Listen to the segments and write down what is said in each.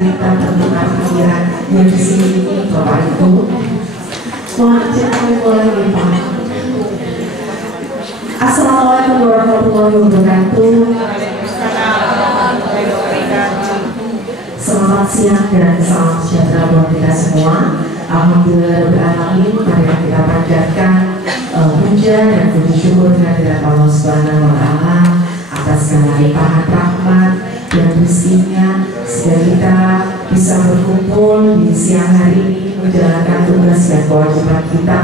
kita bertukar pikiran yang di sini Bapak Ibu. Mohon izin kami mulai Pak. Assalamualaikum warahmatullahi wabarakatuh. Selamat siang dan salam sejahtera buat kita semua. Alhamdulillah alamin, mari kita panjatkan puja dan puji syukur kehadirat Allah Subhanahu wa taala atas segala limpahan rahmat dan rizkinya sehingga kita bisa berkumpul di siang hari ini menjalankan tugas dan kewajiban kita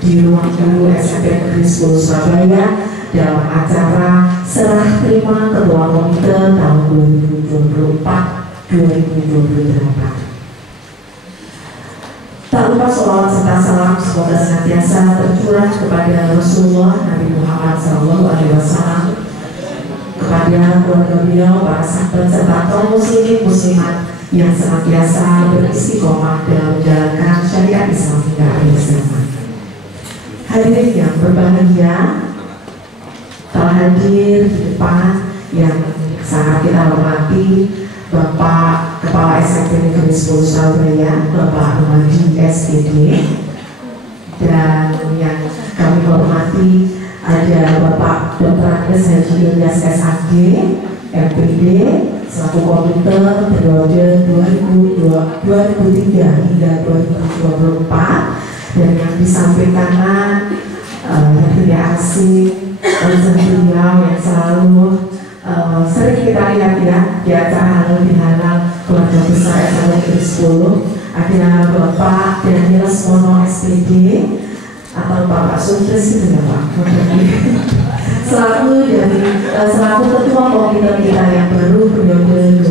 di ruang guru SMP Negeri 10 Surabaya dalam acara serah terima Ketua Komite tahun 2024-2028. Tak lupa sholawat serta salam semoga senantiasa tercurah kepada Rasulullah Nabi Muhammad SAW, kepada keluarga beliau, para sahabat serta kaum muslimin muslimat yang senantiasa beristiqomah dalam menjalankan syariat Islam hingga akhir zaman. Hadirin yang berbahagia, telah hadir di depan yang sangat kita hormati Bapak Kepala SMP Negeri 10 Surabaya, Bapak Rumadi SPD, dan yang kami hormati ada Bapak Dr. Andes Haji Ilyas SAG, MPD, selaku Komite periode 2003 hingga 2024, dan yang di samping kanan yang tidak asing beliau yang selalu sering kita lihat ya di acara halal bihalal keluarga besar SMP Negeri 10, ada Bapak Daniel Mono SPD atau Bapak Sutris itu ya Pak, selaku ketua komite kita yang baru periode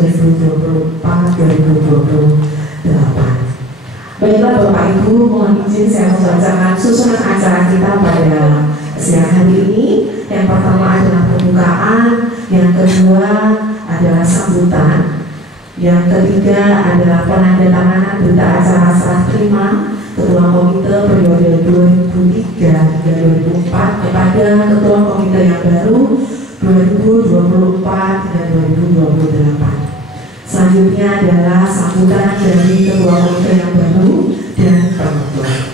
2024-2028. Baiklah Bapak Ibu, mohon izin saya membacakan susunan acara kita pada siang hari ini. Yang pertama adalah pembukaan, yang kedua adalah sambutan, yang ketiga adalah penandatanganan berita acara serah terima Ketua Komite periode 2003 hingga 2004 kepada Ketua Komite yang baru 2024 hingga 2028. Selanjutnya adalah sambutan dari Ketua Komite yang baru dan penutup.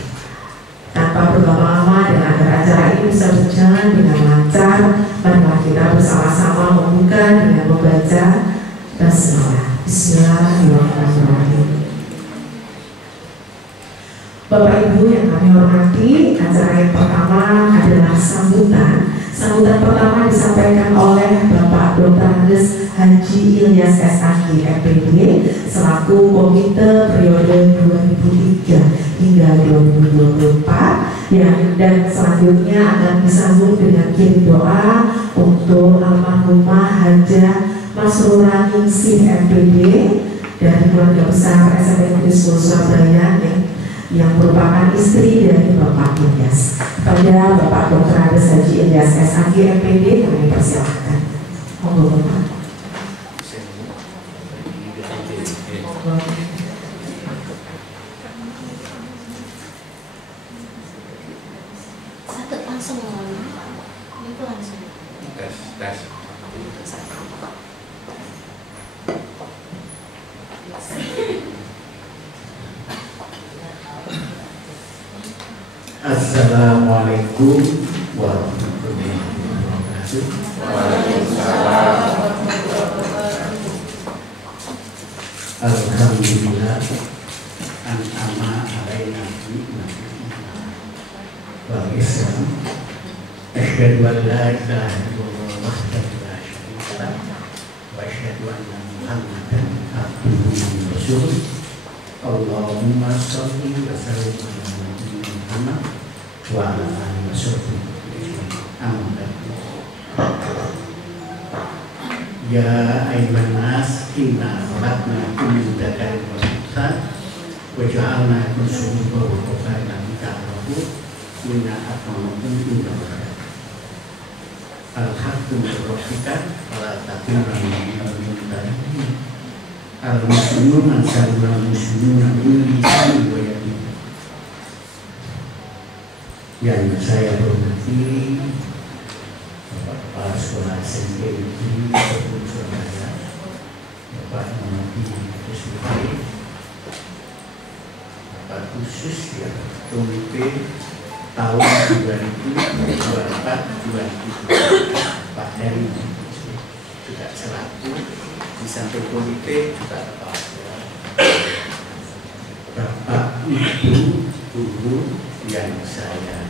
Tanpa berlama-lama dan agar acara ini bisa berjalan dengan lancar, marilah kita bersama-sama membuka dengan membaca basmalah. Bismillahirrahmanirrahim. Bapak Ibu yang kami hormati, acara yang pertama adalah sambutan. Sambutan pertama disampaikan oleh Bapak Dr. Andes Haji Ilyas SAG MPD selaku Komite periode 2003 hingga 2024, dan selanjutnya akan disambung dengan kirim doa untuk almarhumah Hajah Masrurah Ningsih MPD dari keluarga besar SMP Negeri 10 Surabaya yang merupakan istri dari Bapak Ilyas. Pada Bapak Dr. Andes Haji Ilyas SAG MPD kami persilakan. Monggo Bapak. Assalamualaikum warahmatullahi wabarakatuh. Waalaikumsalam. Alhamdulillah an'ama alaina wal Islam. Asyhadu an la ilaha illallah wahdahu la syarika lah wa asyhadu anna Muhammadan abduhu wa rasuluh. Allahumma shalli wa sallim ala nabiyyina Muhammad wa ala alihi wa sahbihi ajma'in. Ya ayyuhan nas inna khalaqnakum min dzakarin wa untha wa ja'alnakum syu'uban wa qabaila lita'arafu inna akramakum indallahi al-haqqu min rabbika fala takunanna minal mumtarin. Al-muslimun ansarul muslimun min lisani wa yadi. Yang saya hormati Bapak Kepala Sekolah SMP Negeri 10 Surabaya, Bapak Muhammad Kusmedi khusus ya komite tahun 2024-2025 Pak Heri juga selaku di samping komite juga Bapak Ibu guru yang saya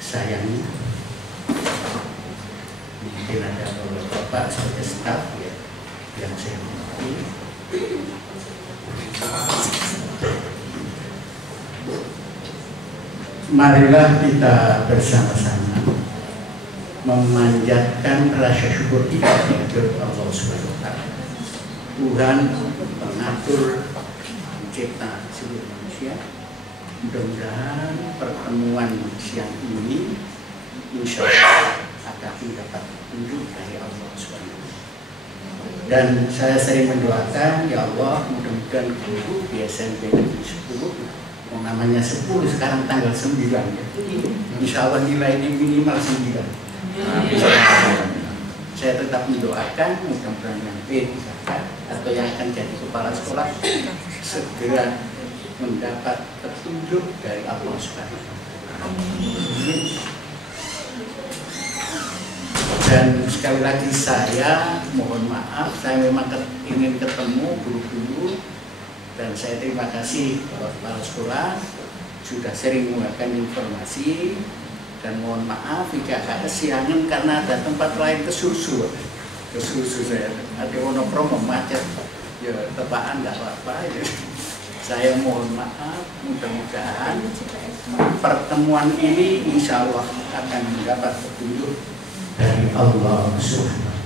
sayangi, mungkin ada Bapak sebagai staf ya yang saya hormati. Marilah kita bersama-sama memanjatkan rasa syukur kita kepada Allah Subhanahu wa Ta'ala, Tuhan pengatur pencipta seluruh manusia. Mudah-mudahan pertemuan siang ini insya Allah akan mendapat petunjuk dari Allah Subhanahu wa Ta'ala. Dan saya sering mendoakan, ya Allah, mudah-mudahan guru di SMP Negeri 10, yang namanya 10 sekarang tanggal 9 ya. Insya Allah nilai ini minimal 9. Saya tetap mendoakan mudah-mudahan yang B atau yang akan jadi kepala sekolah segera mendapat petunjuk dari Allah Subhanahu wa Ta'ala. Dan sekali lagi saya mohon maaf, saya memang ingin ketemu guru-guru, dan saya terima kasih kepada kepala sekolah sudah sering memberikan informasi, dan mohon maaf jika agak kesiangan karena ada tempat lain kesusu saya ada ono promo macet ya, tebaan nggak apa-apa ya. Saya mohon maaf, mudah-mudahan pertemuan ini insya Allah akan mendapat petunjuk dari Allah Subhanahu wa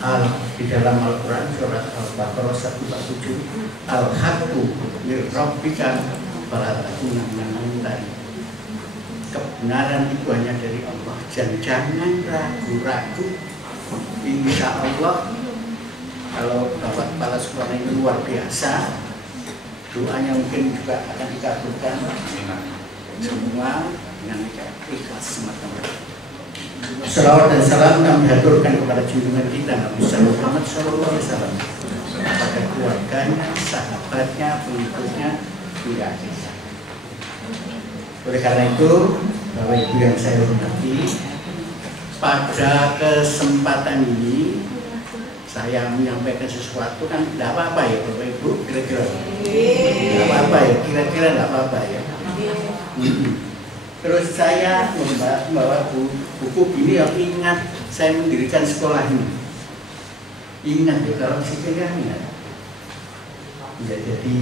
Ta'ala. Di dalam Al-Quran surat Al-Baqarah 147, Al-Haqqu mir rabbika fala takunanna minal kebenaran itu hanya dari Allah, dan jangan ragu-ragu. Insya Allah kalau Bapak Kepala Sekolah ini luar biasa, doanya mungkin juga akan dikabulkan semua dengan ikhlas semata-mata. Salawat dan salam kami haturkan kepada junjungan kita Nabi Muhammad SAW, kepada keluarganya, sahabatnya, pengikutnya hingga akhir zaman. Oleh karena itu, Bapak Ibu yang saya hormati, pada kesempatan ini saya menyampaikan sesuatu kan tidak apa-apa ya Bapak Ibu, kira-kira tidak apa-apa ya, kira-kira tidak apa-apa ya. Terus saya membawa buku ini yang ingat saya mendirikan sekolah ini. Ingat ya, kalau sekiranya ingat ya, jadi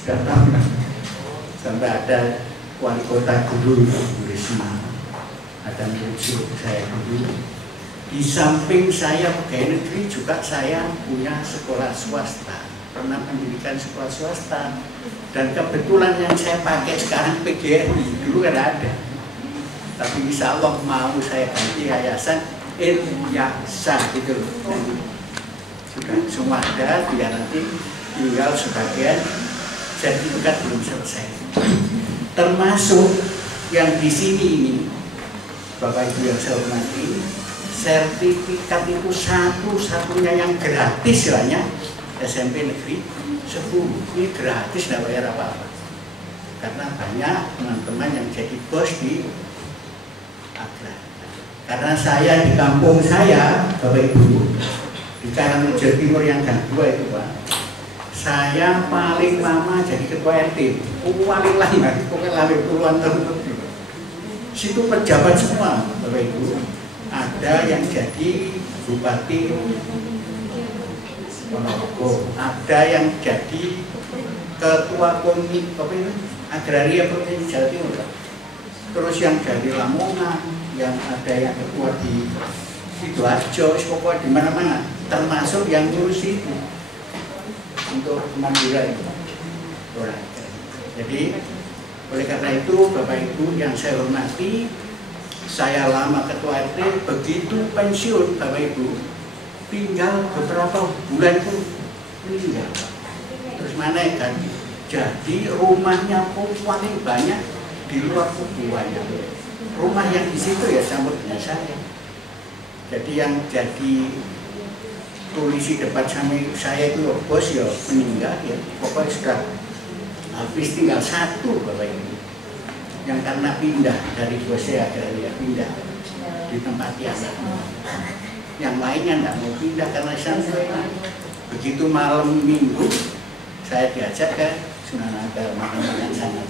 sudah tahu sampai ada wali kota guru Risma, ada murid saya dulu. Di samping saya pegawai negeri juga saya punya sekolah swasta, pernah mendirikan sekolah swasta, dan kebetulan yang saya pakai sekarang PGRI, dulu kan ada, tapi insya Allah mau saya ganti yayasan Ilyasa gitu loh. Sudah semua ada, biar nanti tinggal sebagian sertifikat belum selesai. Termasuk yang di sini ini, Bapak Ibu yang saya hormati, sertifikat itu satu-satunya yang gratis istilahnya SMP Negeri 10. Ini gratis, tidak bayar apa-apa. Karena banyak teman-teman yang jadi bos di Agrar. Karena saya di kampung saya, Bapak Ibu, di Karangrejo Timur yang gang 2 itu Pak, saya paling lama jadi ketua RT. Paling lama, pokoknya lebih puluhan tahun. Situ pejabat semua, Bapak Ibu. Ada yang jadi bupati Ponorogo, ada yang jadi ketua komite agraria provinsi Jawa Timur, terus yang dari Lamongan, yang ada yang ketua di Sidoarjo, pokoknya di mana-mana, termasuk yang ngurus itu untuk Mandura itu. Jadi oleh karena itu Bapak Ibu yang saya hormati, saya lama ketua RT, begitu pensiun Bapak Ibu, tinggal beberapa bulan itu meninggal. Terus mana kan? Jadi rumahnya pun paling banyak di luar kubuannya. Rumah yang di situ ya sambut dengan saya. Jadi yang jadi polisi debat sama saya itu bos ya meninggal ya, pokoknya sudah habis tinggal satu Bapak Ibu yang karena pindah dari bosnya akhirnya pindah di tempat yang lainnya nggak mau pindah karena sampai begitu malam minggu saya diajak ke Sunan Ampel makan sana.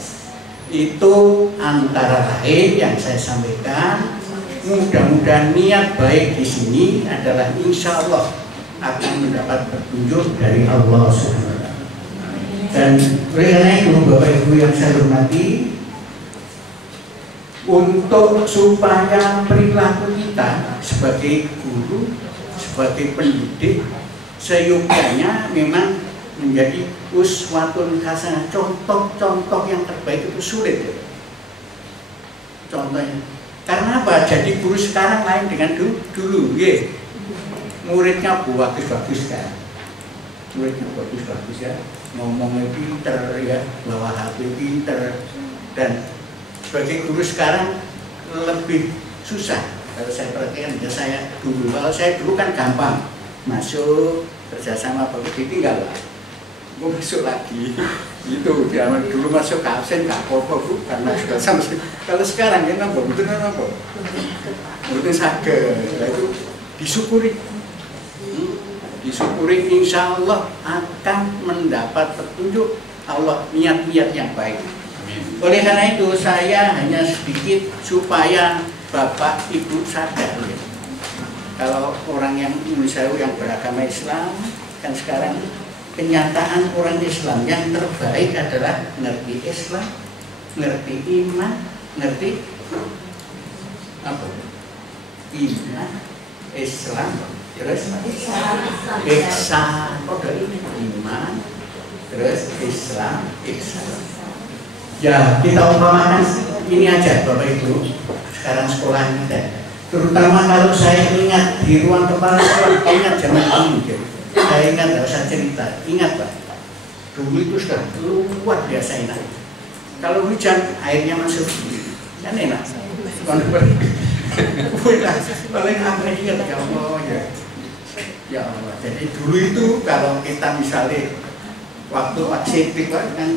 Itu antara lain yang saya sampaikan. Mudah-mudahan niat baik di sini adalah insya Allah akan mendapat petunjuk dari Allah SWT. Dan oleh karena itu Bapak Ibu yang saya hormati, untuk supaya perilaku kita sebagai guru, sebagai pendidik, seyogyanya memang menjadi uswatun hasanah, contoh-contoh yang terbaik itu sulit ya. Contohnya, karena apa? Jadi guru sekarang lain dengan dulu ya. Muridnya bagus-bagus kan, muridnya bagus-bagus ya, ngomongnya pinter ya, bawa HP pinter, dan sebagai guru sekarang lebih susah. Kalau saya perhatikan ya, kalau saya dulu kan gampang masuk kerjasama bagus ditinggal lah, gue masuk lagi itu zaman dulu masuk ke absen gak apa-apa Bu, karena sudah sampai. Kalau sekarang ya nambah betul betul sakit, itu disyukuri. Insya Allah akan mendapat petunjuk Allah, niat-niat yang baik. Oleh karena itu saya hanya sedikit supaya Bapak Ibu sadar ya. Kalau orang yang misalnya yang beragama Islam kan sekarang kenyataan orang Islam yang terbaik adalah ngerti Islam, ngerti iman, ngerti apa? Iman, Islam, terus ihsan, iman, terus Islam, ihsan. Ya kita umpamakan ini aja Bapak Ibu, sekarang sekolah kita, terutama kalau saya ingat di ruang kepala sekolah, ingat zaman dulu, saya ingat, nggak usah cerita, ingat Pak, dulu itu sudah luar biasa enak. Kalau hujan airnya masuk, kan enak. Paling apa ingat ya Allah ya. Ya Allah. Jadi dulu itu kalau kita misalnya waktu aksetik kan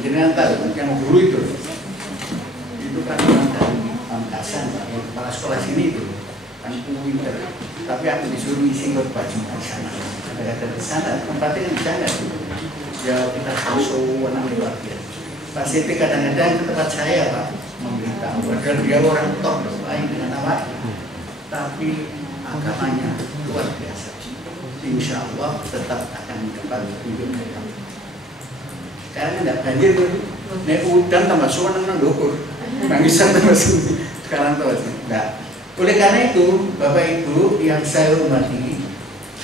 jenengan tahu yang dulu itu kan dari Pamekasan, yang kepala sekolah sini itu kan pinter, tapi aku disuruh ngisi baju di sana. Ada di sana tempatnya di sana. Ya kita harus wenang luar biasa. Pak Siti kadang-kadang ke tempat saya Pak memberitahu, padahal dia orang top lain dengan nama, tapi agamanya luar biasa. Insya Allah tetap akan mendapat petunjuk dari Allah. Sekarang tidak banjir tuh, nek udan tambah suan nang ndukur, nangisan tambah suwi. Sekarang tuh tidak. Oleh karena itu, Bapak Ibu yang saya hormati,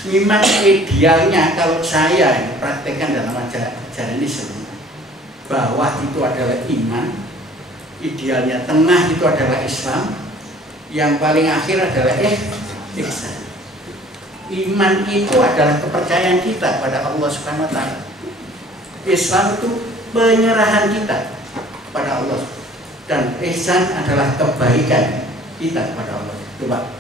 memang idealnya kalau saya praktekkan dalam ajaran Islam, bawah itu adalah iman, idealnya tengah itu adalah Islam, yang paling akhir adalah ihsan. Iman itu adalah kepercayaan kita pada Allah Subhanahu wa Ta'ala. Islam itu penyerahan kita pada Allah, dan ihsan adalah kebaikan kita kepada Allah. Coba.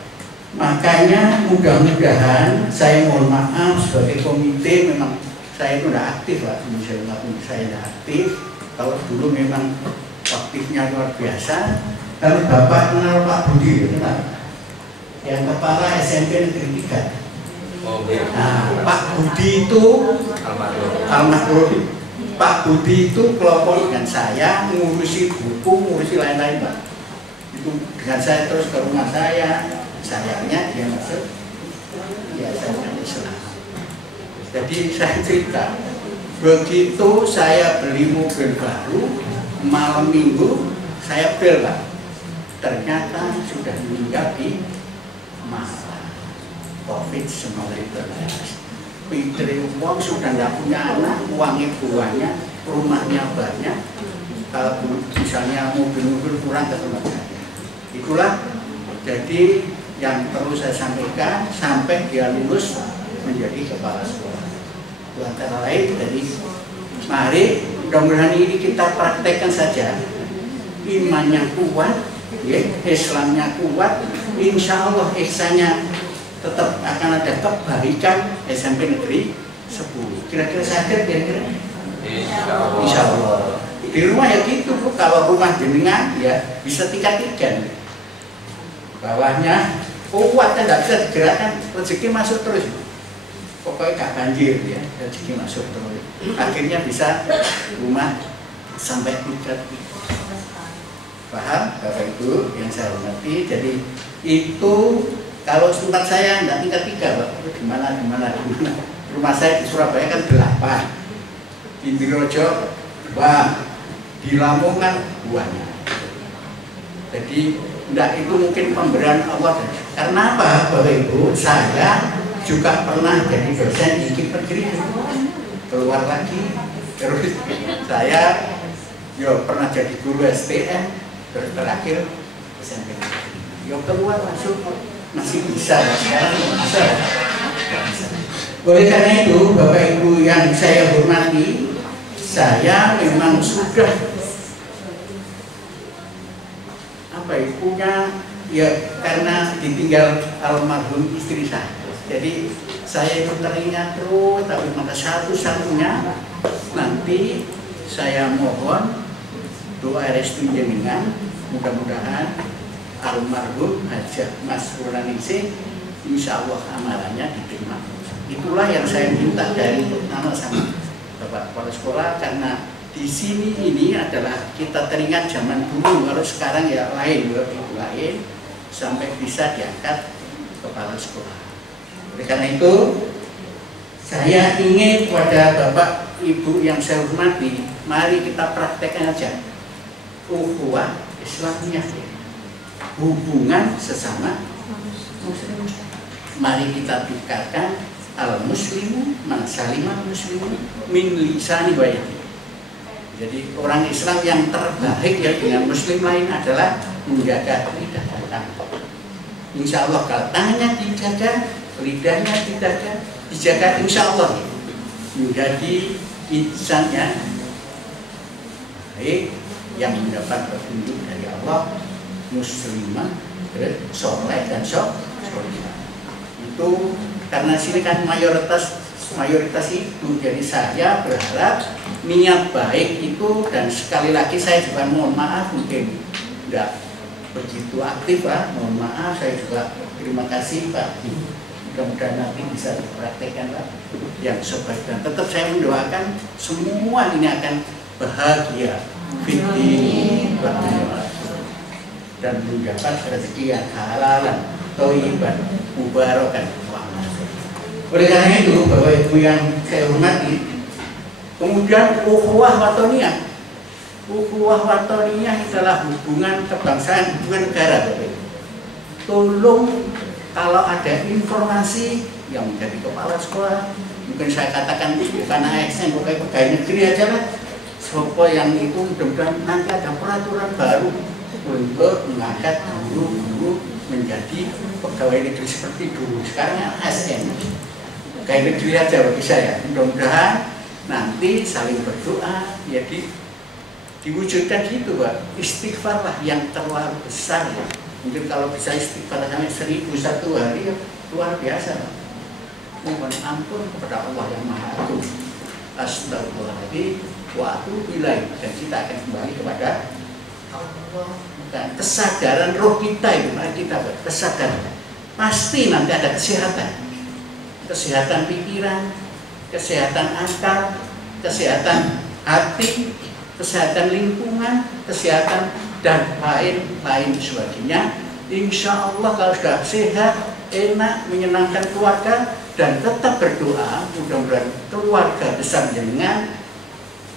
Makanya mudah-mudahan, saya mohon maaf sebagai komite, memang saya itu tidak aktif lah, saya tidak aktif. Kalau dulu memang aktifnya luar biasa. Kalau Bapak kenal Pak Budi, kenal? Yang kepala SMP Negeri 3. Nah, Pak Budi itu almarhum. Pak Budi itu kelompok dengan saya, ngurusi buku, ngurusi lain-lain Pak. Itu dengan saya terus ke rumah saya, sayangnya dia masuk, ya saya Islam. Jadi saya cerita, begitu saya beli mobil baru, malam minggu saya bel Pak, ternyata sudah meninggal di masa COVID-19. Fitri uang sudah tidak punya anak, uangnya banyak, rumahnya banyak. Kalau misalnya mobil-mobil kurang ke tempat saya. Itulah jadi yang perlu saya sampaikan sampai dia lulus menjadi kepala sekolah. Itu antara lain, jadi mari mudah-mudahan ini kita praktekkan saja. Imannya kuat, ya, Islamnya kuat, insya Allah ihsannya tetap akan ada kebaikan SMP Negeri 10. Kira-kira sakit kira-kira? Insya Allah. Di rumah ya gitu Bu, kalau rumah jenengan ya bisa 3-3. Bawahnya kuat kan, tidak bisa digerakkan, rezeki masuk terus. Pokoknya gak banjir ya, rezeki masuk terus. Akhirnya bisa rumah sampai 3. Paham Bapak Ibu yang saya hormati? Jadi itu kalau tempat saya tidak tingkat 3 Pak, gimana. Rumah saya di Surabaya kan 8, di Birojo 2, di Lamongan 2. Jadi tidak itu mungkin pemberian Allah. Karena apa Bapak Ibu? Saya juga pernah jadi dosen di Negeri, keluar lagi, terus saya pernah jadi guru STM, terus terakhir SMP Negeri. Keluar masuk masih bisa, sekarang bisa. Oleh karena itu Bapak Ibu yang saya hormati, saya memang sudah punya ya karena ditinggal almarhum istri saya. Jadi saya itu teringat terus, tapi maka satu-satunya nanti saya mohon doa restu jenengan, mudah-mudahan almarhum Hajah Mas Wuraningsih insya Allah amalannya diterima. Itulah yang saya minta dari pertama sama Bapak Kepala Sekolah, karena di sini ini adalah kita teringat zaman dulu, kalau sekarang ya lain, lain sampai bisa diangkat kepala sekolah. Oleh karena itu saya ingin kepada Bapak Ibu yang saya hormati, mari kita praktekkan aja ukhuwah Islamiyah, hubungan sesama muslim. Mari kita tingkatkan al-muslimu man salimal muslimu min lisani wa yadihi. Jadi orang Islam yang terbaik ya dengan Muslim lain adalah menjaga lidah dan tangan. Insya Allah kalau tangannya dijaga, lidahnya dijaga, insya Allah menjadi insan yang baik yang mendapat petunjuk dari Allah, muslimah, soleh dan soleh. Itu karena sini kan mayoritas itu, jadi saya berharap niat baik itu, dan sekali lagi saya juga mohon maaf mungkin tidak begitu aktif lah, mohon maaf, saya juga terima kasih Pak, mudah-mudahan nanti bisa dipraktekkan Pak yang sebaik, dan tetap saya mendoakan semua ini akan bahagia fitri dan mendapat rezeki yang halal, thayyiban, mubarakan. Oleh karena itu Bapak Ibu yang saya hormati, kemudian ukhuwah watoniyah. Ukhuwah watoniyah adalah hubungan kebangsaan, hubungan negara Bapak Ibu. Tolong kalau ada informasi yang menjadi kepala sekolah, mungkin saya katakan bukan ASN, bukan pegawai negeri aja lah, sopo yang itu mudah-mudahan nanti ada peraturan baru untuk mengangkat guru-guru menjadi pegawai negeri seperti dulu. Sekarang ASN, pegawai negeri aja bagi saya. Mudah-mudahan nanti saling berdoa, ya diwujudkan gitu Pak. Istighfar lah yang terlalu besar ya. Mungkin kalau bisa istighfar sampai 1000 satu hari ya luar biasa Pak. Mohon ampun kepada Allah yang Maha Agung. Astagfirullahaladzim wa atubu ilaih, dan kita akan kembali kepada Allah. Bukan kesadaran roh kita itu, mari kita kesadaran. Pasti nanti ada kesehatan pikiran, kesehatan akal, kesehatan hati, kesehatan lingkungan, kesehatan dan lain-lain sebagainya. Insya Allah kalau sudah sehat, enak, menyenangkan keluarga, dan tetap berdoa, mudah-mudahan keluarga besar jenengan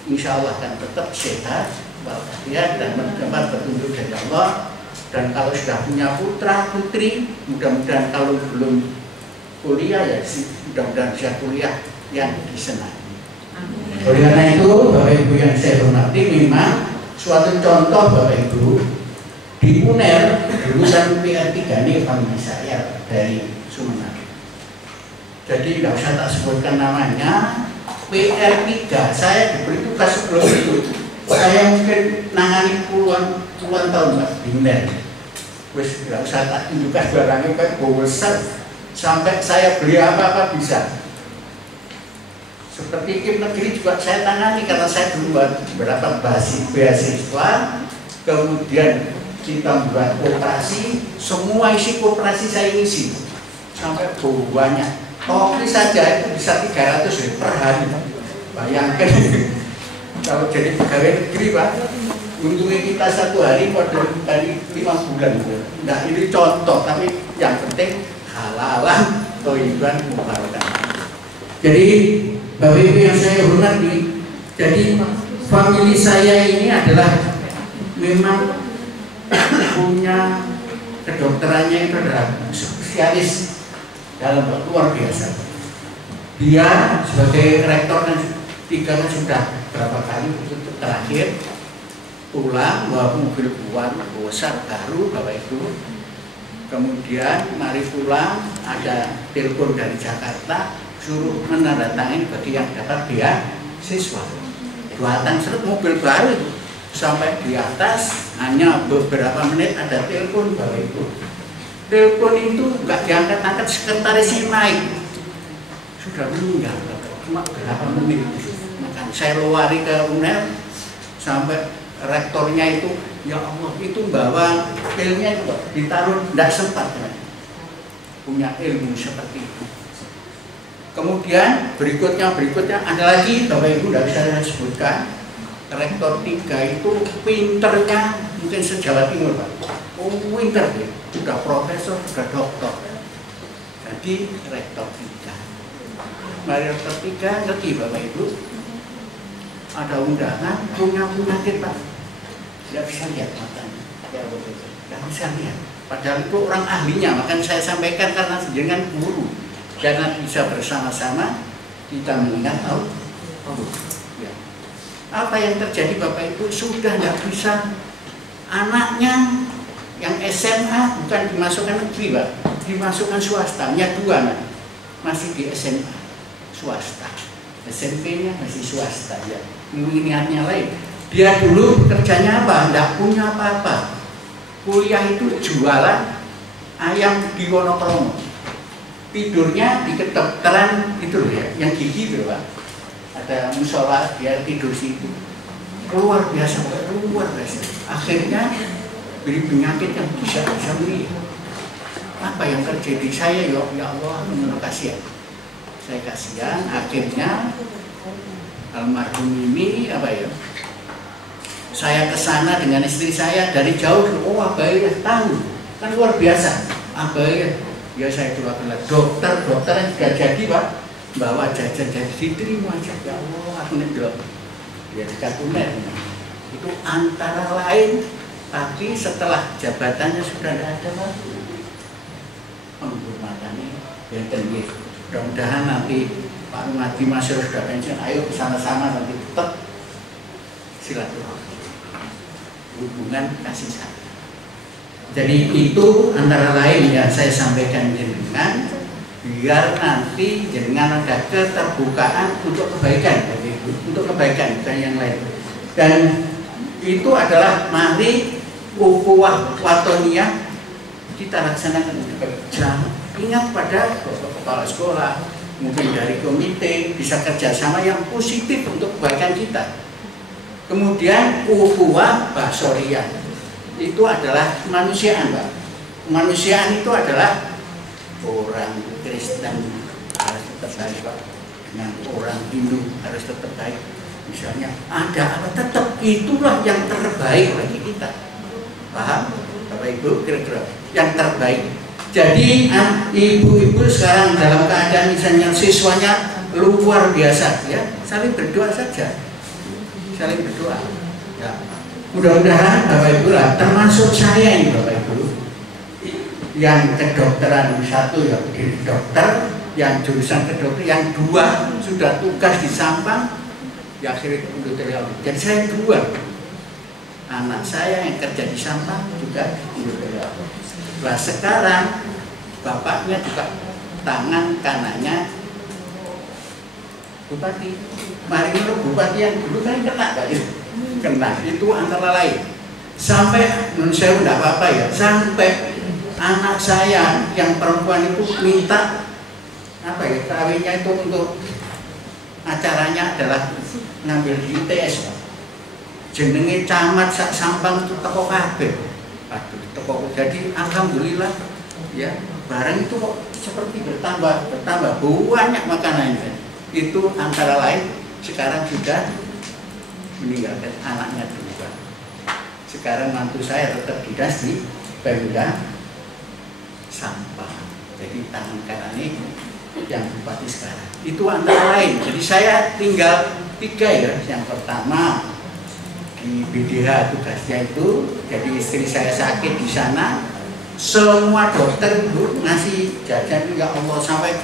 insya Allah akan tetap sehat, walafiat, dan mendapat petunjuk dari Allah. Dan kalau sudah punya putra putri, mudah-mudahan kalau belum kuliah ya mudah-mudahan bisa kuliah yang disenangi. Oleh karena itu Bapak Ibu yang saya hormati, memang suatu contoh Bapak Ibu di UNER lulusan PR3 ini famili saya dari Sumeneb. Jadi tidak usah tak sebutkan namanya. PR3 saya diberi tugas sebelum itu. Saya mungkin nangani puluhan tahun Pak di UNER. Wis tidak usah tak tunjukkan barangnya kayak besar. sampai saya beli apa-apa bisa. Seperti KIM negeri juga saya tangani karena saya dulu buat beberapa beasiswa, kemudian kita buat koperasi, semua isi koperasi saya isi sampai banyak. Topi saja itu bisa 300 per hari. Bayangkan kalau jadi pegawai negeri Pak, untungnya kita satu hari pada dari 5 bulan. Nah ini contoh, tapi yang penting halalan toiban mubarakah. Jadi Bapak Ibu yang saya hormati, jadi famili saya ini adalah memang punya kedokterannya itu adalah spesialis dalam luar biasa. Dia sebagai rektor kan 3 sudah berapa kali terakhir pulang bawa mobil buat besar baru Bapak Ibu. Kemudian mari pulang ada telepon dari Jakarta suruh menandatangani bagi yang dapat beasiswa. Buatan seret mobil baru itu sampai di atas hanya beberapa menit ada telepon Bapak Ibu. Telepon itu nggak diangkat-angkat, sekretarisnya naik sudah meninggal cuma berapa menit. Maka saya lari ke UNER sampai rektornya itu ya Allah itu bawa filmnya itu ditaruh tidak sempat punya ilmu seperti itu. Kemudian berikutnya ada lagi Bapak Ibu tidak bisa saya sebutkan. Rektor 3 itu pinternya mungkin se-Jawa Timur Pak. Oh pinter dia, sudah profesor, sudah doktor. Jadi rektor 3. Mari rektor 3 ngerti Bapak Ibu. Ada undangan punya penyakit Pak. Tidak bisa lihat matanya. Ya betul. Tidak bisa lihat. Padahal itu orang ahlinya, makanya saya sampaikan karena dengan guru. Karena bisa bersama-sama kita mendengar tahu. Ya. Apa yang terjadi Bapak Ibu sudah tidak bisa, anaknya yang SMA bukan dimasukkan negeri Pak, dimasukkan swasta, hanya 2 anak masih di SMA swasta, SMP-nya masih swasta ya. Niatnya lain. Dia dulu kerjanya apa? Tidak punya apa-apa. Kuliah itu jualan ayam di Wonokromo. Tidurnya di kedokteran itu loh ya, yang gigi itu Pak. Ada musola dia tidur situ. Luar biasa, luar biasa. Akhirnya beri penyakit yang bisa melihat. Apa yang terjadi saya ya Allah menurut kasihan. Saya kasihan, akhirnya almarhum ini apa ya? Saya kesana dengan istri saya dari jauh. Oh Abah tahu, kan luar biasa. Abah ya saya dua bilang dokter yang sudah jadi Pak, bawa jajan jadi diterima aja ya Allah aku ngedok dia dekat UNER itu antara lain. Tapi setelah jabatannya sudah tidak ada lagi penghormatannya ya tinggi. Mudah-mudahan nanti Pak Rumadi Masih sudah pensiun, ayo bersama-sama nanti tetap silaturahmi hubungan kasih sayang. Jadi itu antara lain yang saya sampaikan jenengan biar nanti jenengan ada keterbukaan untuk kebaikan, untuk kebaikan bukan yang lain. Dan itu adalah mari ukhuwah watoniyah kita laksanakan jangan ingat pada kepala sekolah, mungkin dari komite bisa kerjasama yang positif untuk kebaikan kita. Kemudian ukhuwah basoriyah itu adalah kemanusiaan Pak. Kemanusiaan itu adalah orang Kristen harus tetap baik Pak, dengan orang Hindu harus tetap baik. Misalnya ada apa tetap itulah yang terbaik bagi kita. Paham Bapak Ibu kira-kira yang terbaik. Jadi ibu-ibu sekarang dalam keadaan misalnya siswanya luar biasa ya, saling berdoa saja, saling berdoa ya. Mudah-mudahan Bapak Ibu lah, termasuk saya ini Bapak Ibu yang kedokteran 1 ya dokter, yang jurusan kedokteran, yang 2 sudah tugas di Sampang ya akhirnya industrial. Jadi saya 2 anak saya yang kerja di Sampang juga industrial. Nah sekarang bapaknya juga tangan kanannya bupati. Mari dulu bupati yang dulu kan kena Pak itu. Kena itu antara lain sampai menurut saya tidak apa-apa ya, sampai anak saya yang perempuan itu minta apa ya, kawinnya itu untuk acaranya adalah ngambil di ITS, jenenge camat sak Sampang itu teko kabeh. Aduh, teko. Jadi alhamdulillah ya, barang itu kok seperti bertambah banyak makanannya. Itu antara lain sekarang sudah meninggalkan anaknya juga. Sekarang mantu saya tetap dinas di Pemda Sampang. Jadi tangan kanan ini yang bupati sekarang. Itu antara lain. Jadi saya tinggal 3 ya. Yang pertama di BDH tugasnya itu, jadi istri saya sakit di sana, semua dokter itu ngasih jajan, ya Allah, sampai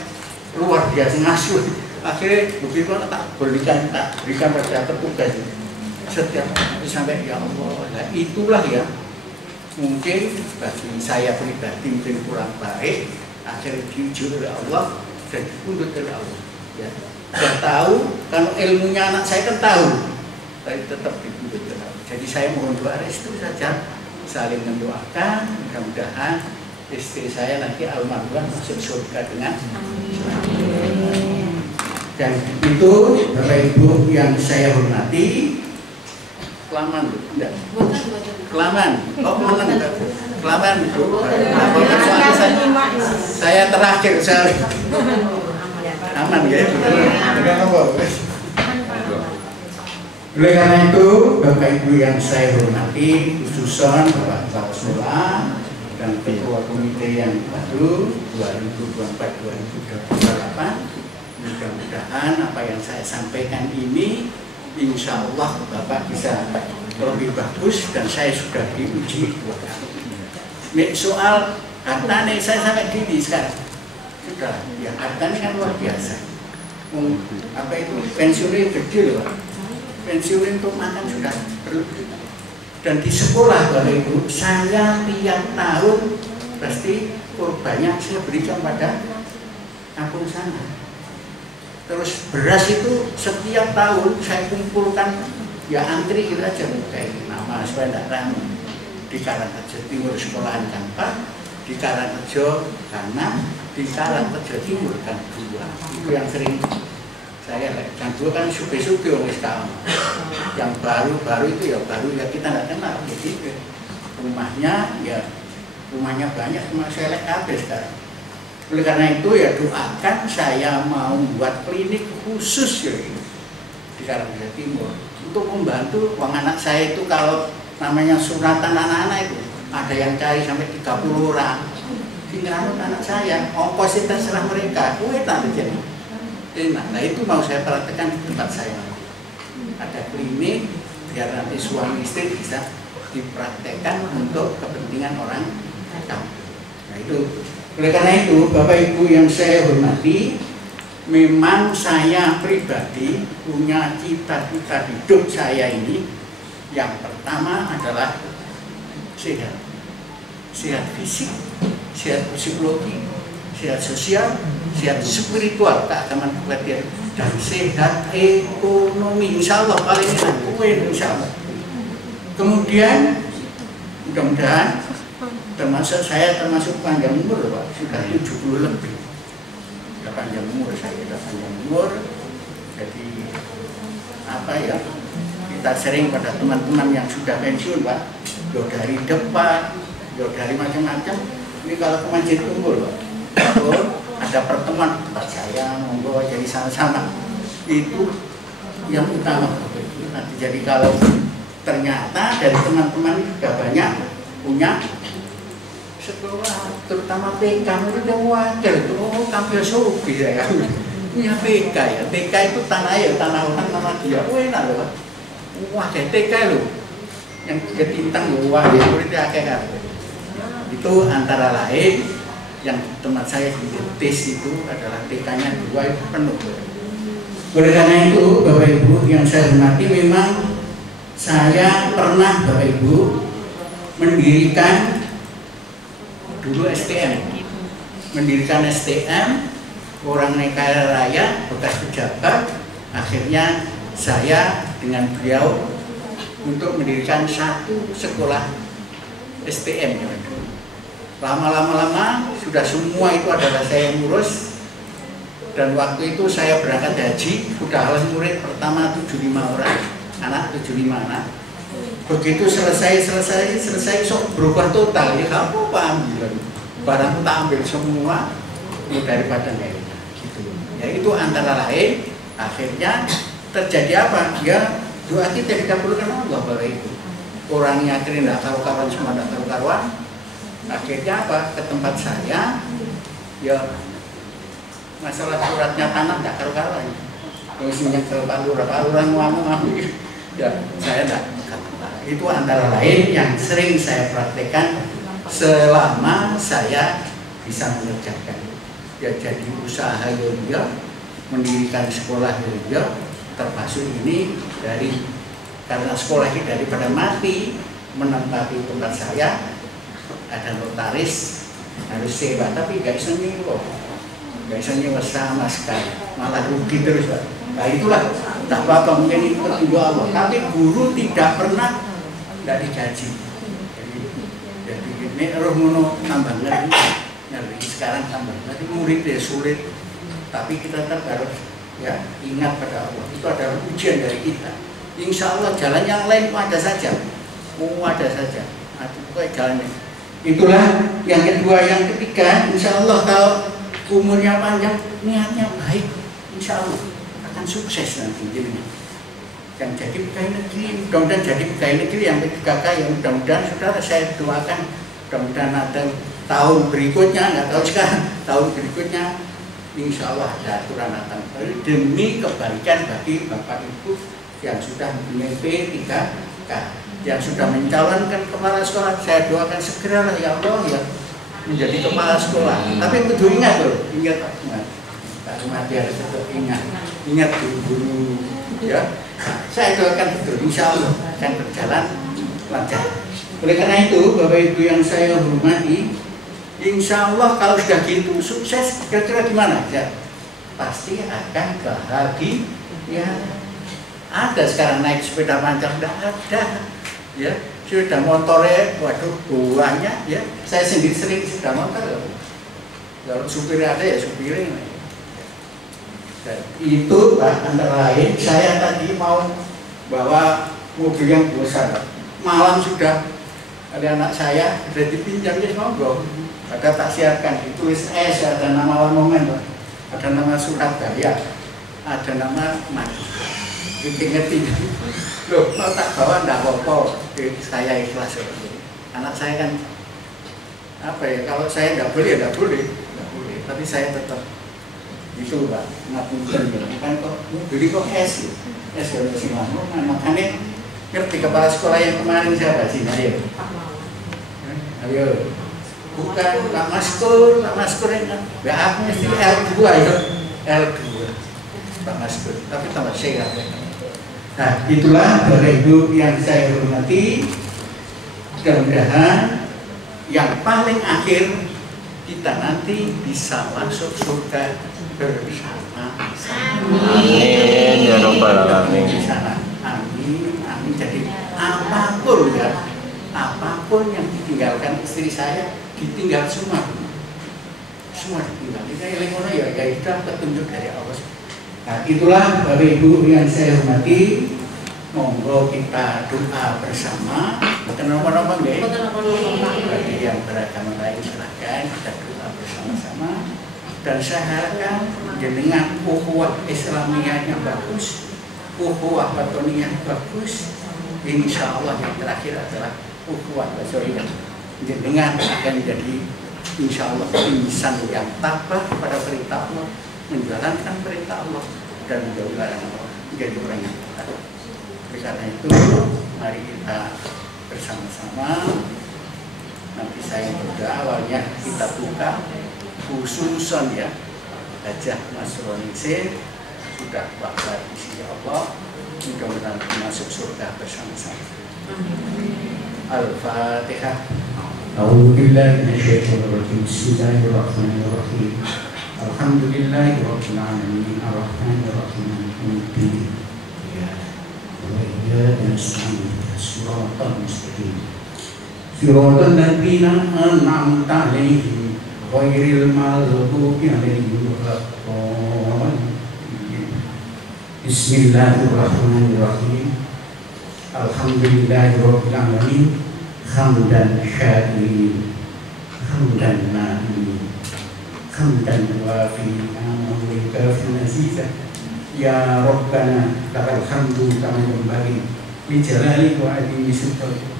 luar biasa ngasih. Akhirnya begitu tak berikan pada petugas setiap hari sampai, ya Allah. Nah, itulah ya, mungkin bagi saya pribadi mungkin kurang baik, akhirnya diuji oleh Allah dan diundut oleh Allah. Ya, saya tahu kalau ilmunya anak saya kan tahu, tapi tetap diundut oleh Allah. Jadi saya mohon doa restu saja, saling mendoakan, mudah-mudahan istri saya nanti almarhumah masuk surga dengan dan itu Bapak Ibu yang saya hormati. Kelaman, enggak? Kelaman, oh kelaman itu. Saya terakhir sekali. Aman ya, oleh karena itu Bapak Ibu yang saya hormati, khususan Bapak Sula dan Ketua Komite yang baru 2024-2028. Mudah-mudahan apa yang saya sampaikan ini insya Allah Bapak bisa lebih bagus, dan saya sudah diuji 2 kali. Nek soal harta nih saya sampai gini sekarang sudah ya, harta ini kan luar biasa. Apa itu pensiunnya gede loh, pensiun untuk makan sudah berlebih. Dan di sekolah Bapak Ibu saya tiap tahun pasti kurbannya saya berikan pada kampung sana. Terus beras itu setiap tahun saya kumpulkan, ya antri gitu aja, kayak nama supaya tidak ramai. Di Karangrejo Timur sekolahan kan 4, di Karangrejo kanan, di Karangrejo Timur kan 2. Itu yang sering saya lihat. Yang 2 kan suge-suge oleh sekarang. Yang baru itu ya baru ya kita tidak kenal. Jadi rumahnya banyak, cuma saya lihat habis sekarang. Oleh karena itu ya doakan, saya mau buat klinik khusus ya di Karangrejo Timur untuk membantu uang anak saya itu. Kalau namanya suratan anak-anak itu ada yang cari sampai 30 orang, tinggal anak saya, ongkos itu terserah mereka, nanti jadi enak. Nah itu mau saya praktekkan di tempat saya. Ada klinik biar nanti suami istri bisa dipraktekkan untuk kepentingan orang kampung. Nah itu. Oleh karena itu, Bapak Ibu yang saya hormati, memang saya pribadi punya cita-cita hidup saya ini. Yang pertama adalah sehat. Sehat fisik, sehat psikologi, sehat sosial, sehat spiritual, keagamaan kebaktian, dan sehat ekonomi. Insya Allah paling enak, insya Allah. Kemudian, mudah-mudahan termasuk panjang umur Pak, sudah 70 lebih. Sudah panjang umur, saya sudah panjang umur. Jadi apa ya, kita sering pada teman-teman yang sudah pensiun Pak, yo dari depan, yo dari macam-macam. Ini kalau ke Masjid Unggul Pak, ada pertemuan tempat saya, monggo jadi sama-sama. Itu yang utama. Nanti jadi kalau ternyata dari teman-teman sudah banyak punya sekolah, terutama PK, itu udah wajar. Oh, kampil suki ya. Punya PK ya. PK itu tanah ya, tanah orang nama dia. Enak loh. Wah, kayak TK loh. Yang ketintang loh, wah, ya muridnya akhir-akhir. Itu antara lain yang tempat saya di tes itu adalah TK-nya 2 itu penuh. Oleh karena itu, Bapak Ibu yang saya hormati, memang saya pernah Bapak Ibu mendirikan dulu STM, mendirikan STM orang naik kaya raya bekas pejabat. Akhirnya saya dengan beliau untuk mendirikan 1 sekolah STM. Lama-lama sudah semua itu adalah saya yang ngurus. Dan waktu itu saya berangkat haji, sudah halang murid pertama 75 orang, 75 anak. Begitu selesai sok berubah total, ya kamu apa ambil? Barang tak ambil semua, ya daripada nggak gitu. Ya itu antara lain, akhirnya terjadi apa? Ya doa kita dikabulkan Allah Bapak Ibu. Orangnya akhirnya nggak karu-karuan, semua nggak karu-karuan. Akhirnya apa? Ke tempat saya, ya masalah suratnya tanah nggak karu-karuan. Isinya ke Pak Lurah ngomong, ya saya nggak. Itu antara lain yang sering saya praktekkan selama saya bisa mengerjakan. Ya jadi usaha ya, mendirikan sekolah ya, termasuk ini karena sekolah ini daripada mati menempati tempat saya, ada notaris harus sewa, tapi nggak bisa nyewa sama sekali, malah rugi terus Pak. Nah itulah tak apa-apa, mungkin itu petunjuk Allah, tapi guru tidak pernah tidak digaji. Jadi ini roh mono tambah ngerti, sekarang tambah nanti murid ya sulit, tapi kita tetap harus ya ingat pada Allah, itu adalah ujian dari kita. Insya Allah jalan yang lain ada saja, ada saja, ada jalannya. Itulah yang kedua. Yang ketiga, insya Allah kalau umurnya panjang, niatnya baik, insya Allah akan sukses nanti. Yang jadi pegawai negeri, mudah-mudahan jadi pegawai negeri. Yang ketiga, yang mudah-mudahan saudara saya doakan, mudah-mudahan ada tahun berikutnya, nggak tahu sekarang, tahun berikutnya insya Allah ada aturan datang demi kebaikan bagi Bapak Ibu yang sudah mempunyai P3K, yang sudah mencalonkan kepala sekolah. Saya doakan segeralah ya Allah ya menjadi kepala sekolah. Tapi kudu ingat loh, ingat Pak Rumadi harus tetap ingat guru-guru ya. Saya doakan betul, insya Allah akan berjalan lancar. Oleh karena itu Bapak Ibu yang saya hormati, insya Allah kalau sudah gitu sukses, kira-kira gimana ya? Pasti akan bahagia ya. Ada sekarang naik sepeda panjang, tidak ada ya. Sepeda motornya, waduh buahnya ya. Saya sendiri sering sepeda motor loh. Kalau supir ada ya supirnya. Dan itu antara lain saya tadi mau bawa mobil yang besar. Malam sudah ada anak saya sudah dipinjam, ya monggo. Ada tak siapkan, ditulis S, ada nama Lamongan, ada nama Surabaya, ada nama Madi. Ngerti loh, mau tak bawa enggak apa-apa, saya ikhlas. Anak saya kan apa ya, kalau saya enggak boleh, tapi saya tetap itu Pak, ngapunten kan kok beli kok S ya masih lama. Makanya ngerti kepala sekolah yang kemarin siapa sih? Ayo bukan Pak Maskur yang aku mesti L2 ya, L2 Pak Maskur, tapi tambah sehat. Nah itulah Bapak Ibu yang saya hormati, mudah-mudahan yang paling akhir kita nanti bisa masuk surga bersama. Amin ya Rabbal Alamin. Amin, amin. Jadi apapun ya, apapun yang ditinggalkan istri saya ditinggal semua ditinggal. Kita yang ya itu petunjuk dari Allah. Nah itulah Bapak Ibu yang saya hormati, monggo kita doa bersama. Kenapa nggak? Bagi yang beragama lain silakan kita doa bersama-sama. Dan saya harapkan dengan ukhuwah Islamiyahnya bagus, ukhuwah batoniyah bagus. Insya Allah yang terakhir adalah ukhuwah batoniyah. Dengan akan jadi insya Allah insan yang tabah pada perintah Allah, menjalankan perintah Allah dan menjauhi larangan Allah, menjadi orang yang taat. Oleh karena itu, mari kita bersama-sama. Nanti saya berdoa, awalnya kita buka khususon ya, Hajah Masroningsih sudah bakal isi Allah, mudah-mudahan masuk surga bersama-sama. Al-Fatihah. A'udzubillahi minasyaitonirrajim. Bismillahirrahmanirrahim. Alhamdulillahirabbil alamin arrahmanirrahim maliki yaumiddin. Iyyaka na'budu wa iyyaka nasta'in ihdinas siratal mustaqim. Siratal ladzina an'amta 'alaihim ghairil maghdubi 'alaihim waladdallin. Bismillahirrahmanirrahim. Alhamdulillahirabbil alamin. Hamdan syakirin, hamdan na'imin, hamdan wafi ni'amahu wa kafi mazidah. Ya Rabbana lakal hamdu kama yanbaghi li jalali wa 'azimi sultanik.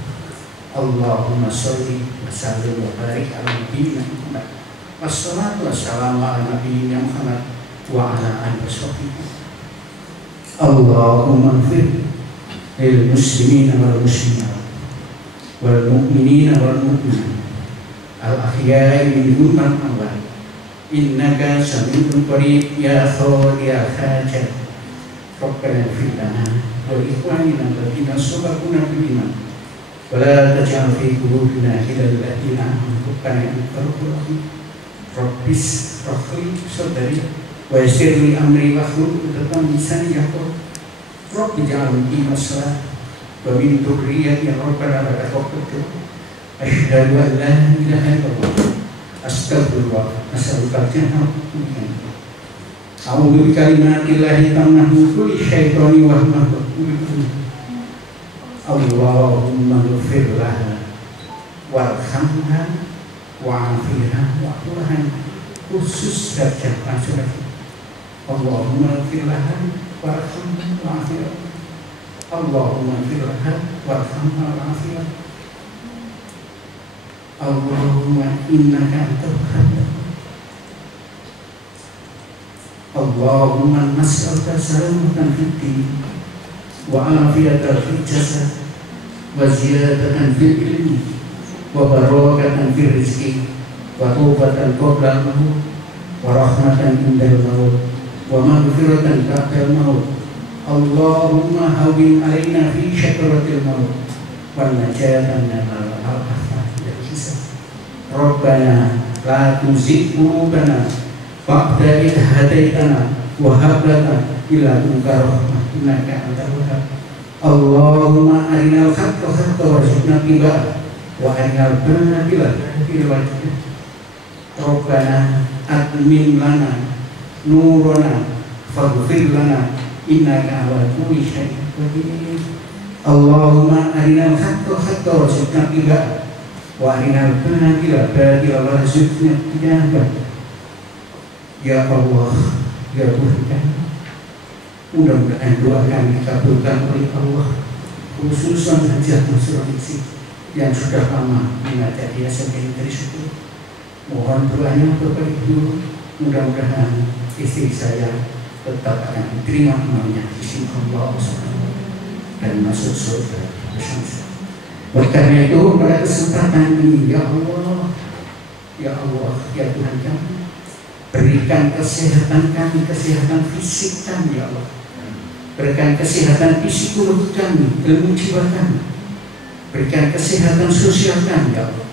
Allahumma sholli wa sallim wa barik ala nabiyyina Muhammad. Wassalatu wassalamu ala nabiyyina Muhammad wa ala alihi washabbihi. Allahumma ighfir lil muslimina wal muslimat wal mu'minina wal mu'minat al ahya'i minhum wal amwat. Innaka sami'un qarib ya khawiyal hajat. Rabbana ighfir lana wa li ikhwanina alladziina sabaquna bil iman wa la taj'al fi qulubina ghillan lil ladzina amanu rabbana innaka ra'ufur rahim. Rabbis rahli sadri wa yassir li amri wahlul 'uqdatam min lisani yafqahu. Rabbi ij'alni muqima shalah wa min dhurriyyati rabbana la taqabbal. Asyhadu an la ilaha illallah astaghfirullah as'aluka al-jannah. A'udzu bikalimatillahi tammati min kulli syaitani wa hammatin. Allahumma ighfir laha warhamha wa'afiha wa'fuha khusus darjat masyarakat. Allahumma ighfir laha warhamha wa'afiha. Allahumma ighfir laha warhamha wa'afiha. Allahumma innaka antal wahhab. Allahumma nas'aluka salamatan fid din wa afiyatan fil jasad wa ziyadatan fil ilmi wa barakatan fil rizqi wa taubatan qabla al-maut wa rahmatan indal maut wa maghfiratan ba'dal maut. Allahumma hawwin 'alaina fi syakaratil maut wa najatan min al-afat wal hisab. Rabbana la tuzigh qulubana ba'da idh hadaitana wa hab lana min ladunka rahmah innaka antal wahhab. Allahumma arinal haqqa haqqan warzuqna ittiba'ah wa arinal batila batila. Rabbana atmim lana nurana faghfir lana innaka ala kulli syai'in qadir. Allahumma arinal haqqa haqqan warzuqna ittiba'ah wa arinal batila batila warzuqna ijtinabah. Ya Allah, ya Tuhan kami, mudah-mudahan doa kami dikabulkan oleh Allah, khususan hajat Sulawesi yang sudah lama mengajak dia sampai dari syukur. Mohon doanya Bapak Ibu, mudah-mudahan istri saya tetap akan diterima amalnya di sisi Allah dan masuk surga bersama. Oleh karena itu pada kesempatan ini, ya Allah, ya Allah, ya Tuhan kami, berikan kesehatan kami, kesehatan fisik kami, ya Allah. Berikan kesehatan psikologi kami, ilmu jiwa kami. Berikan kesehatan sosial kami, ya Allah.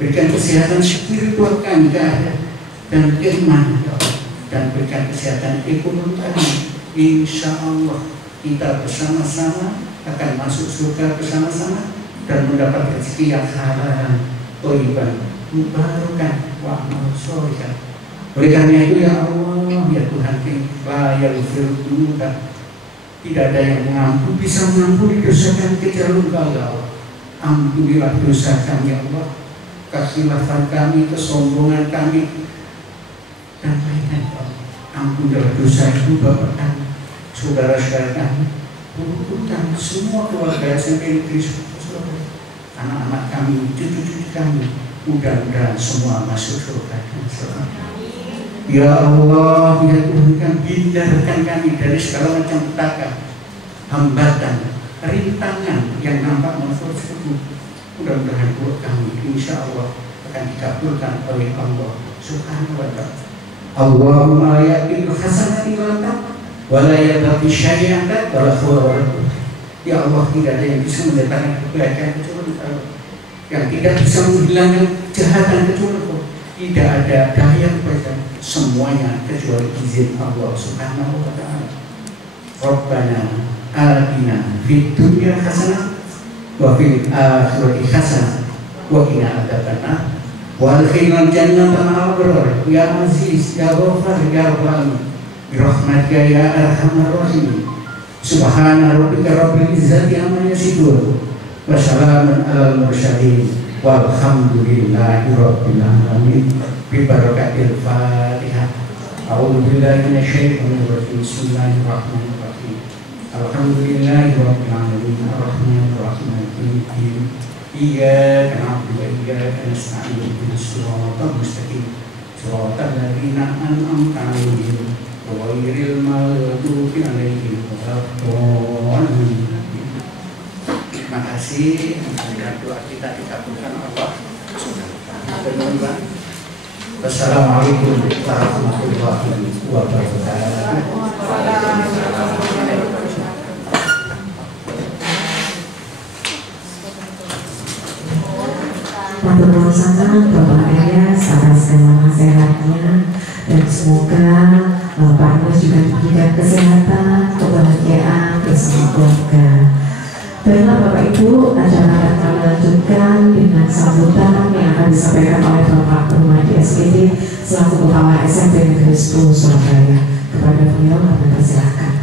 Berikan kesehatan spiritual kami, dan keimanan, ya Allah. Dan berikan kesehatan ekonomi kami. Insya Allah kita bersama-sama akan masuk surga bersama-sama dan mendapat rezeki yang halal, thayyiban, mubarakah, wa amal sholihah. Oleh karena itu ya Allah, ya Tuhan, la yaghfir dzunuba, tidak ada yang mengampuni, bisa mengampuni dosa kami kecuali Engkau ya Allah. Ampunilah dosa kami ya Allah, kekhilafan kami, kesombongan kami, dan lain-lain ya Allah. Ampunilah dosa ibu bapak kami, saudara-saudara kami, guru kami, semua keluarga sampai negeri, anak-anak kami, cucu-cucu kami, mudah-mudahan semua masuk surga. Ya Allah, ya Tuhan kami, hindarkan kami dari segala macam petaka, hambatan, rintangan yang nampak menurut. Mudah-mudahan doa kami insya Allah akan dikabulkan oleh Allah Subhanahu wa ta'ala. Allahumma ya'til hasanati lantak wa la yadhati syai'atak wa la khawla wa la quwwata. Ya Allah, tidak ada yang bisa mendatangkan kebaikan kecuali Allah, yang tidak bisa menghilangkan kejahatan kecuali Allah. Tidak ada daya kepada semuanya kecuali izin Allah Subhanahu wa ta'ala. Rabbana atina fid dunya hasanah wa fil akhirati hasanah وقنا عذاب النار وادخلنا الجنة مع الأبرار يا عزيز يا غفار يا رب العالمين برحمتك يا أرحم الراحمين سبحان ربك رب العزة عما يصفون وسلام على المرسلين والحمد لله رب العالمين ببركة الفاتحة أعوذ بالله من الشيطان الرجيم بسم الله الرحمن الرحيم الحمد لله رب العالمين الرحمن الرحيم مالك يوم الدين إياك نعبد وإياك نستعين اهدنا الصراط المستقيم صراط الذين أنعمت عليهم غير المغضوب عليهم ولا الضالين. Terima kasih. Mudah-mudahan doa kita dikabulkan Allah. Wassalamualaikum warahmatullahi wabarakatuh. Matur nuwun sangat Bapak Elias atas segala nasihatnya dan semoga Pak Elias juga diberikan kesehatan, kebahagiaan bersama keluarga. Baiklah Bapak Ibu, acara akan kami lanjutkan dengan sambutan yang akan disampaikan oleh Bapak Permadi SGD selaku Kepala SMP Negeri 10 Surabaya. Kepada beliau kami persilakan.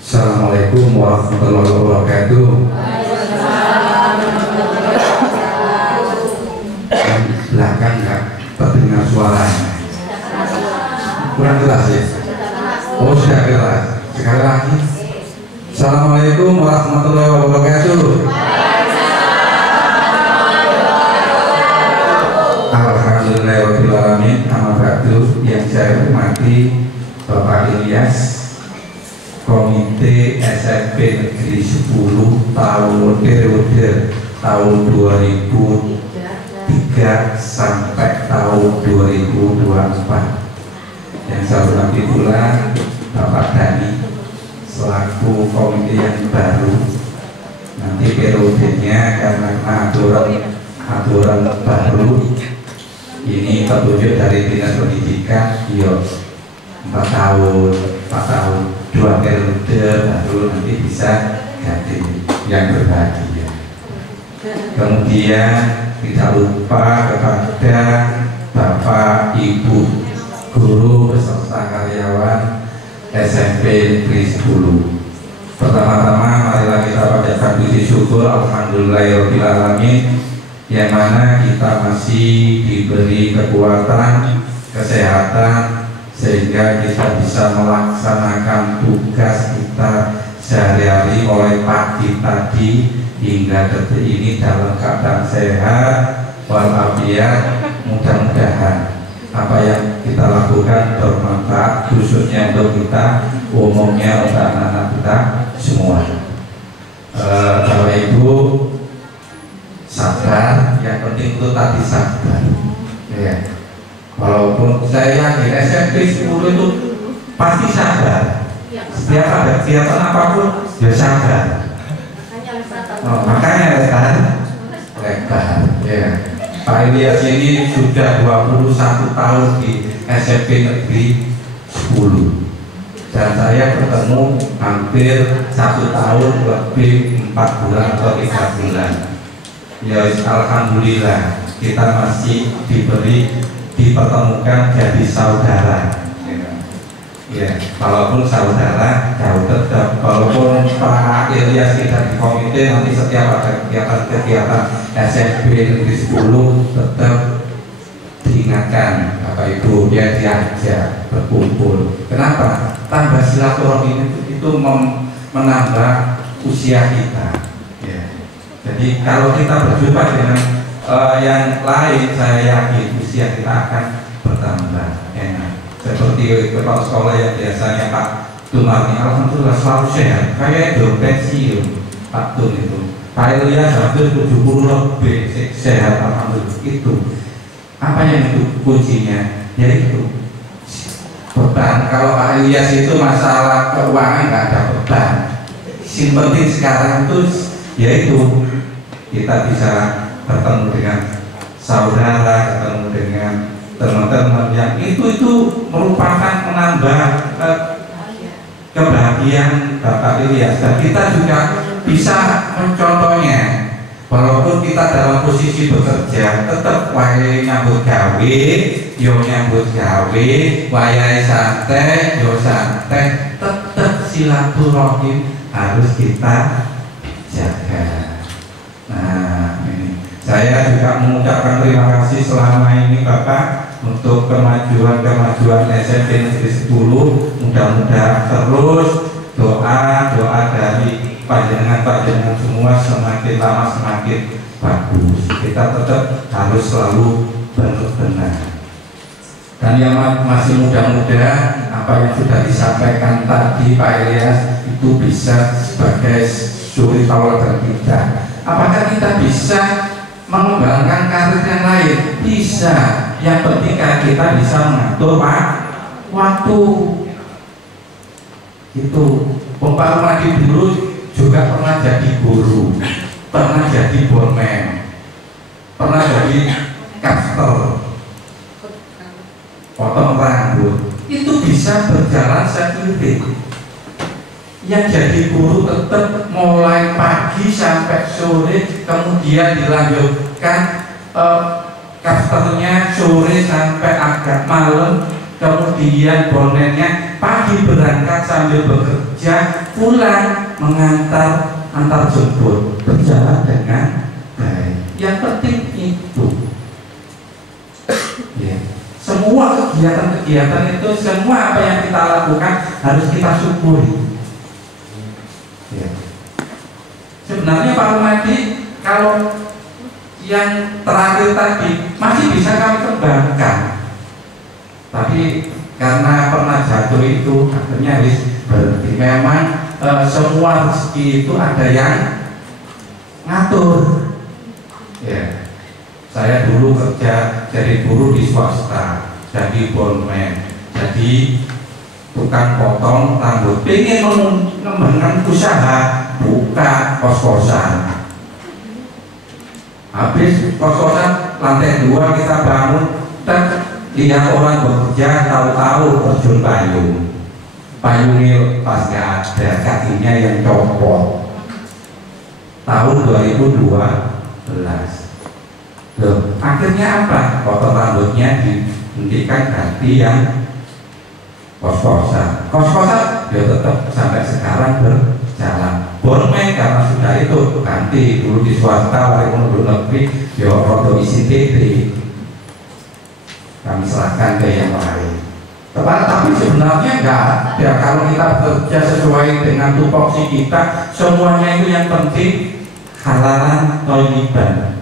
Assalamualaikum warahmatullahi wabarakatuh. Belakang nggak terdengar suaranya, kurang jelas ya. Oh sudah jelas. Sekali lagi. Assalamualaikum warahmatullahi wabarakatuh. Alhamdulillahirobbilalamin. Amma ba'du. Yang saya hormati Bapak Ilyas, Komite SMP Negeri 10 periode tahun 2003 sampai tahun 2024. Yang saya hormati pula Bapak Dhani selaku komite yang baru. Nanti periodenya karena aturan baru ini petunjuk dari Dinas Pendidikan 4 tahun 2 periode baru nanti bisa ganti yang berbahagia. Kemudian tidak lupa kepada Bapak Ibu guru beserta karyawan SMP Negeri 10. Pertama-tama marilah kita panjatkan puji syukur alhamdulillahirobbilalamin, yang mana kita masih diberi kekuatan, kesehatan, sehingga kita bisa melaksanakan tugas kita sehari-hari mulai pagi tadi hingga detik ini dalam keadaan sehat walafiat. Mudah-mudahan apa yang kita lakukan bermanfaat, khususnya untuk kita, umumnya untuk anak-anak kita semua. Bapak Ibu sabar, yang penting itu tadi sabar ya. Walaupun saya yakin SMP 10 itu pasti sabar. Setiap ada kegiatan apapun ya sabar. Makanya lebar ya. Pak Ilyas ini sudah 21 tahun di SMP Negeri 10 dan saya bertemu hampir 1 tahun lebih 4 bulan atau 3 bulan. Ya alhamdulillah kita masih dipertemukan jadi saudara. Ya, walaupun saudara jauh tetap, walaupun Pak Ilyas tidak di komite, nanti setiap ada kegiatan SMP Negeri 10 tetap diingatkan Bapak Ibu, ya diajak berkumpul. Kenapa? Tambah silaturahmi itu menambah usia kita. Ya. Jadi kalau kita berjumpa dengan yang lain, saya yakin usia kita akan bertambah enak. Seperti kepala sekolah yang biasanya Pak Tumarni, alhamdulillah selalu sehat, kayak itu pensiun Pak Tun itu. Pak Ilyas hampir 70 lebih sehat, alhamdulillah. Itu apa yang itu kuncinya? Yaitu beban. Kalau Pak Ilyas itu masalah keuangan nggak ada beban. Yang penting sekarang itu yaitu kita bisa bertemu dengan saudara, ketemu dengan teman-teman yang itu merupakan menambah kebahagiaan Bapak Ilyas, dan kita juga bisa mencontohnya. Walaupun kita dalam posisi bekerja, tetap wayahe nyambut gawe, yo nyambut gawe, wayahe santai, yo santai, tetap silaturahim harus kita jaga. Nah, ini saya juga mengucapkan terima kasih selama ini Bapak untuk kemajuan SMP Negeri 10. Mudah-mudahan terus doa dari panjenengan semua semakin lama semakin bagus. Kita tetap harus selalu benar. Dan yang masih muda-muda, apa yang sudah disampaikan tadi Pak Ilyas itu bisa sebagai suri tauladan kita. Apakah kita bisa mengembangkan karir yang lain? Bisa. Yang penting kita bisa mengatur waktu. Itu Pak Rumadi dulu juga pernah jadi guru, pernah jadi borman, pernah jadi caster, potong rambut. Itu bisa berjalan seiring. Yang jadi guru tetap mulai pagi sampai sore, kemudian dilanjutkan casternya sore sampai agak malam, kemudian bonennya pagi berangkat sambil bekerja, pulang mengantar antar jemput, berjalan dengan baik. Yang penting itu ya. Semua kegiatan-kegiatan itu, semua apa yang kita lakukan harus kita syukuri ya. Sebenarnya Pak Rumadi, kalau yang terakhir tadi masih bisa kami kembangkan, tapi karena pernah jatuh itu akhirnya harus berhenti. Memang semua rezeki itu ada yang ngatur ya. Saya dulu kerja jadi buruh di swasta, jadi bondman, jadi tukang potong rambut. Pengen mengembangkan usaha, buka kos-kosan. Habis kos-kosan lantai 2 kita bangun, dan lihat orang bekerja, tahu-tahu terjun payung. Payungnya pas gak ada, kakinya yang copot. Tahun 2012. Loh, akhirnya apa? Potong rambutnya dihentikan, ganti yang kos-kosan. Kos-kosan ya tetap sampai sekarang berjalan. Bormen karena sudah itu ganti, dulu di swasta, walaupun dulu negeri, ya rodo isi TT. Kami serahkan ke yang lain. Tapi sebenarnya enggak ada. Kalau kita bekerja sesuai dengan tupoksi kita, semuanya itu yang penting halalan thayyiban.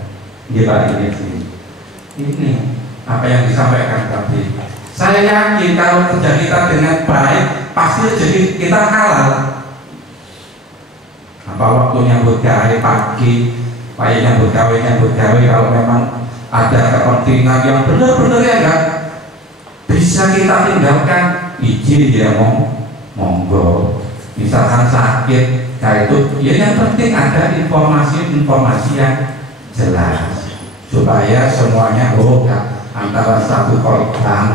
Ini apa yang disampaikan tadi. Saya yakin kalau kerja kita dengan baik, pasti jadi kita halal. Apa waktu nyambut gawe pagi, payah nyambut gawe kalau memang ada kepentingan yang benar-benar ya enggak bisa kita tinggalkan, izin ya monggo. Misalkan sakit kayak itu, ya yang penting ada informasi yang jelas supaya semuanya antara satu korban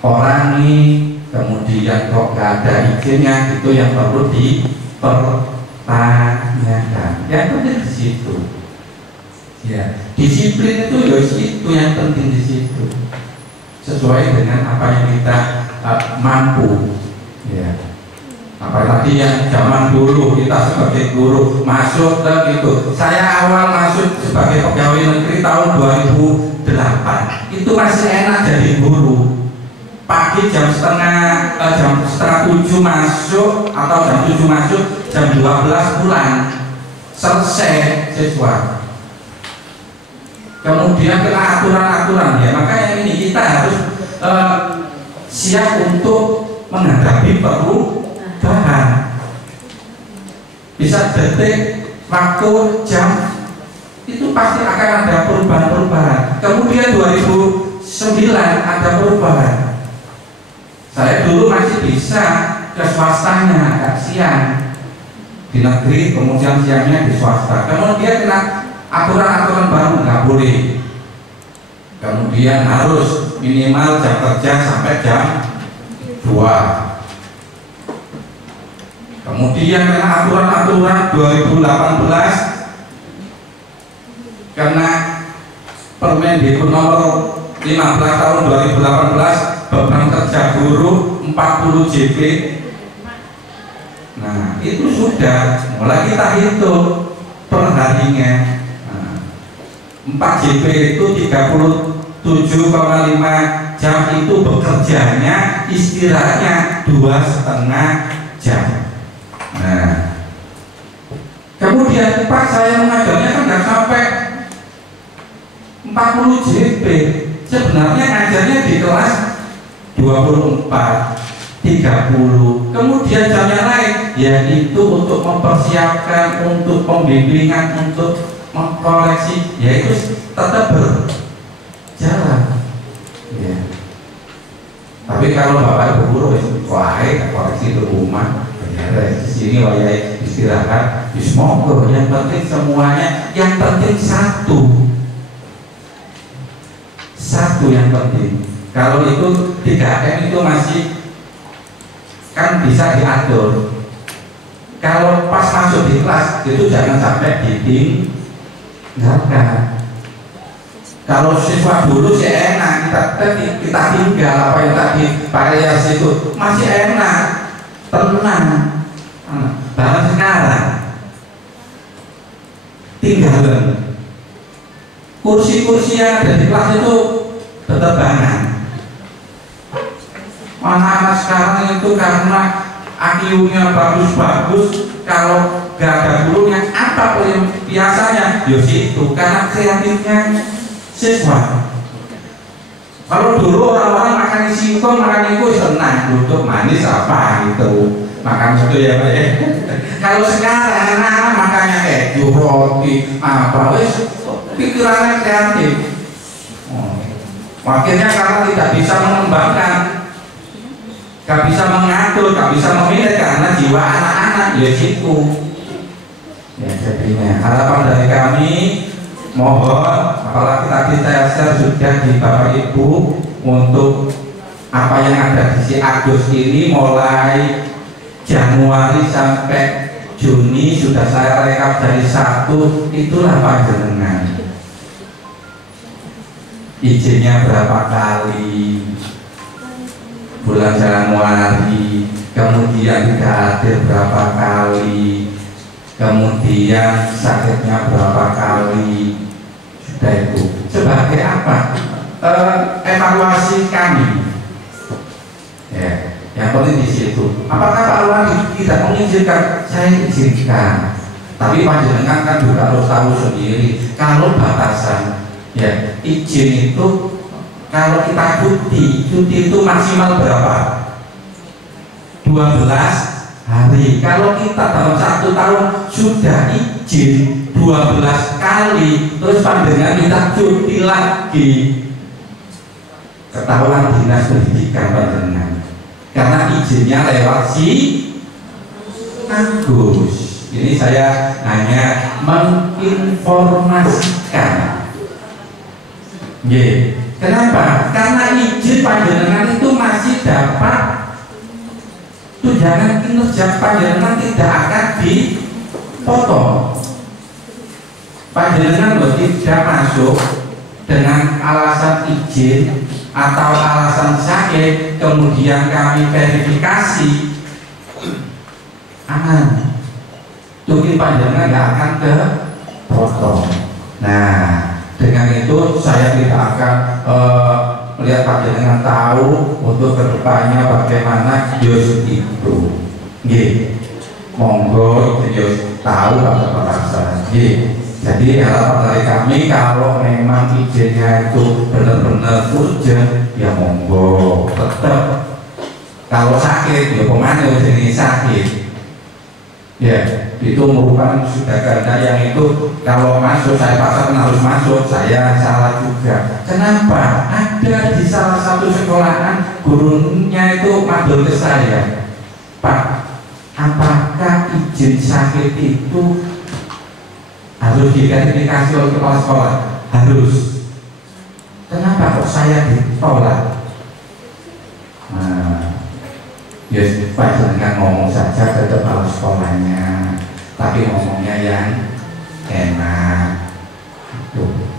orang ini kemudian kok gak ada izinnya, itu yang perlu dipertanyakan. Yang penting di situ ya, disiplin itu ya itu yang penting di situ, sesuai dengan apa yang kita mampu ya. Apa tadi yang zaman dulu kita sebagai guru masuk ke itu, saya awal masuk sebagai pegawai negeri tahun 2008 itu masih enak jadi guru. Pagi jam setengah 7 masuk, atau jam 7 masuk, jam 12 pulang, selesai siswa. Kemudian kena aturan-aturan ya, makanya ini kita harus siap untuk menghadapi perubahan. Bisa detik, waktu, jam, itu pasti akan ada perubahan-perubahan. Kemudian 2009 ada perubahan. Saya dulu masih bisa ke swastanya, agak siang di negeri, kemudian siangnya di swasta. Kemudian kena aturan-aturan baru, nggak boleh. Kemudian harus minimal jam kerja sampai jam 2. Kemudian karena aturan-aturan 2018 karena Permendikbud nomor 15 tahun 2018 beban kerja guru 40 JP. Nah itu sudah mulai kita hitung per harinya. 4 JP itu 37,5 jam itu bekerjanya, istirahatnya 2,5 jam. Nah, kemudian Pak saya mengajarnya kan nggak sampai 40 JP. Sebenarnya ngajarnya di kelas 24, 30. Kemudian jamnya lain, yaitu untuk mempersiapkan, untuk pembimbingan, untuk mengkoreksi, yaitu tetap berjalan. Ya. Tapi kalau Bapak Ibu guru koreksi di rumah. Di sini wayai istirahat, bismonggo. Yang penting semuanya, yang penting satu yang penting. Kalau itu 3M itu masih kan bisa diatur. Kalau pas masuk di kelas itu jangan sampai ditinggalkan. Kalau siswa dulu sih enak, kita tinggal apa yang tadi variasi itu masih enak, tenang. Bahkan sekarang tinggalan kursi-kursi yang ada di kelas itu berterbangan. Anak-anak sekarang itu karena IQ-nya bagus-bagus, kalau gak ada gurunya apa yang biasanya itu karena kreatifnya siswa. Kalau dulu orang-orang makan singkong, makan itu senang, duduk manis apa gitu, makan itu ya Pak ya. Kalau sekarang anak-anak makannya keju, roti, apa, pikirannya kreatif. Akhirnya karena tidak bisa mengembangkan, gak bisa mengatur, gak bisa memilih karena jiwa anak-anak ya situ. Ya jadinya harapan dari kami, mohon apalagi tadi saya share sudah di Bapak Ibu untuk apa yang ada di si Agus ini mulai Januari sampai Juni sudah saya rekap dari 1, itulah panjenengan. Izinnya berapa kali, bulan Januari, kemudian tidak hadir berapa kali, kemudian sakitnya berapa kali, sudah itu. Sebagai apa? Evaluasi kami. Ya, yang penting di situ. Apakah Pak Lurah tidak mengizinkan? Saya izinkan. Tapi panjenengan kan juga harus tahu sendiri kalau batasan. Ya, izin itu kalau kita cuti itu maksimal berapa? 12 hari. Kalau kita dalam 1 tahun sudah izin 12 kali, terus panjenengan kita cuti lagi, ketahuan dinas pendidikan panjenengan. Karena izinnya lewat si Agus. Ini saya hanya menginformasikan. Yeah. Kenapa? Karena izin panjenengan itu masih dapat tunjangan kinerja panjenengan tidak akan dipotong. Panjenengan tidak masuk dengan alasan izin atau alasan sakit, kemudian kami verifikasi, aman. Mungkin panjenengan tidak akan kepotong. Nah, dengan itu saya tidak akan melihat panjenengan tahu untuk kedepannya bagaimana Yos itu. Nggih. Monggo Yos tahu apa perasaan. Nggih. Jadi harapan dari kami kalau memang izinnya itu benar-benar urgent, ya monggo tetap. Kalau sakit ya pemane jenis sakit. Ya, itu merupakan sudah ganda yang itu kalau masuk saya paksakan harus masuk, saya salah juga. Kenapa? Ada di salah satu sekolahan gurunya itu madul ke saya, Pak, apakah izin sakit itu harus diverifikasi oleh kepala sekolah? Harus. Kenapa kok saya ditolak? Nah, Ya, jangan ngomong saja ke kepala sekolahnya, tapi ngomongnya yang enak. Tuh.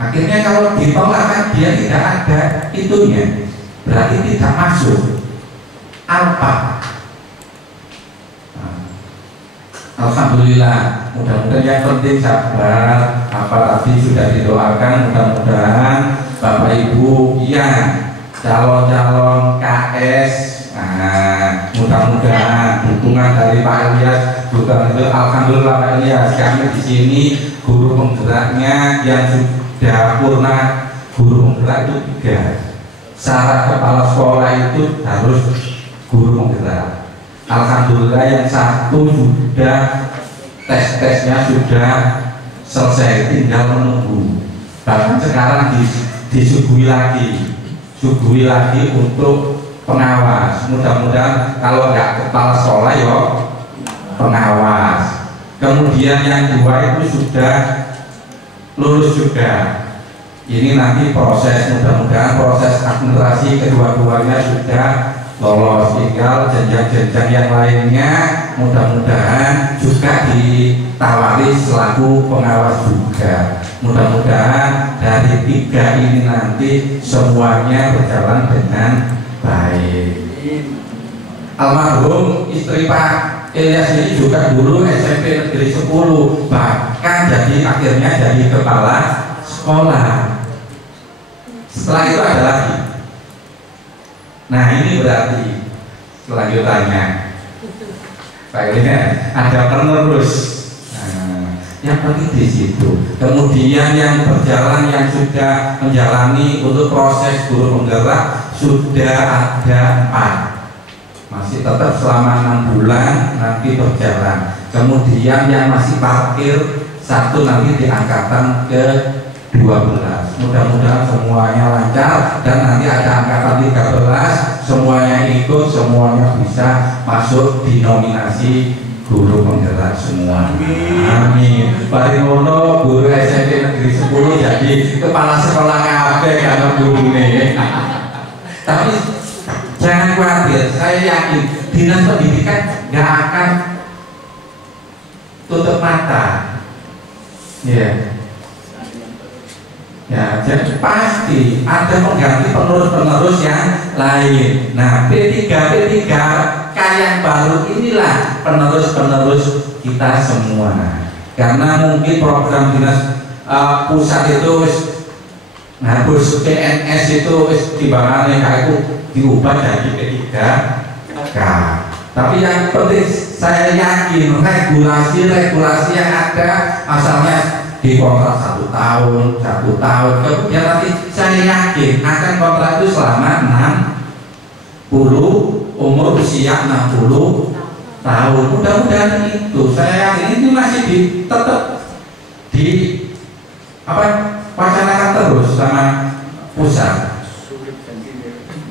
Akhirnya kalau ditolak kan dia tidak ada itunya, berarti tidak masuk. Apa? Alhamdulillah, mudah-mudahan yang penting sabar. Apa tadi sudah didoakan, mudah-mudahan Bapak Ibu yang calon-calon KS, mudah-mudahan dukungan dari Pak Ilyas, bukan itu. Alhamdulillah Pak Ilyas, kami di sini guru penggeraknya yang sudah purna guru penggerak itu 3. Syarat kepala sekolah itu harus guru penggerak. Alhamdulillah yang 1 sudah tes-tesnya sudah selesai, tinggal menunggu. Bahkan sekarang disuguhi lagi untuk pengawas. Mudah-mudahan kalau nggak kepala sekolah ya pengawas. Kemudian yang 2 itu sudah lulus juga. Ini nanti proses, mudah-mudahan proses administrasi kedua-duanya sudah lolos, tinggal jenjang-jenjang yang lainnya mudah-mudahan juga ditawari selaku pengawas juga. Mudah-mudahan dari 3 ini nanti semuanya berjalan dengan baik. Almarhum istri Pak Ilyas ini juga dulu SMP Negeri 10, bahkan akhirnya jadi kepala sekolah. Setelah itu ada lagi. Nah ini berarti selanjutnya Pak Ilyas ada penerus. Yang penting di situ. Kemudian yang berjalan, yang sudah menjalani untuk proses guru penggerak sudah ada 4, masih tetap selama 6 bulan nanti berjalan. Kemudian yang masih parkir 1 nanti di angkatan ke 12. Mudah-mudahan semuanya lancar dan nanti ada angkatan 13 semuanya ikut, semuanya bisa masuk di nominasi guru penggerak semua. Amin. Parimono guru SMP Negeri 10 jadi kepala sekolah kabeh karena guru ini. Tapi jangan khawatir, saya yakin dinas pendidikan nggak akan tutup mata. Ya, jadi pasti ada mengganti penerus-penerus yang lain. Nah, P3 yang baru inilah penerus-penerus kita semua. Karena mungkin program dinas pusat itu harus PNS itu timbangannya kayak itu diubah jadi P3K. Tapi yang penting saya yakin regulasi yang ada asalnya di kontrak 1 tahun, kemudian nanti saya yakin akan kontrak itu selama 60, umur usia 60 tahun. Mudah-mudahan itu saya yakin ini masih tetap wacanakan terus sama pusat.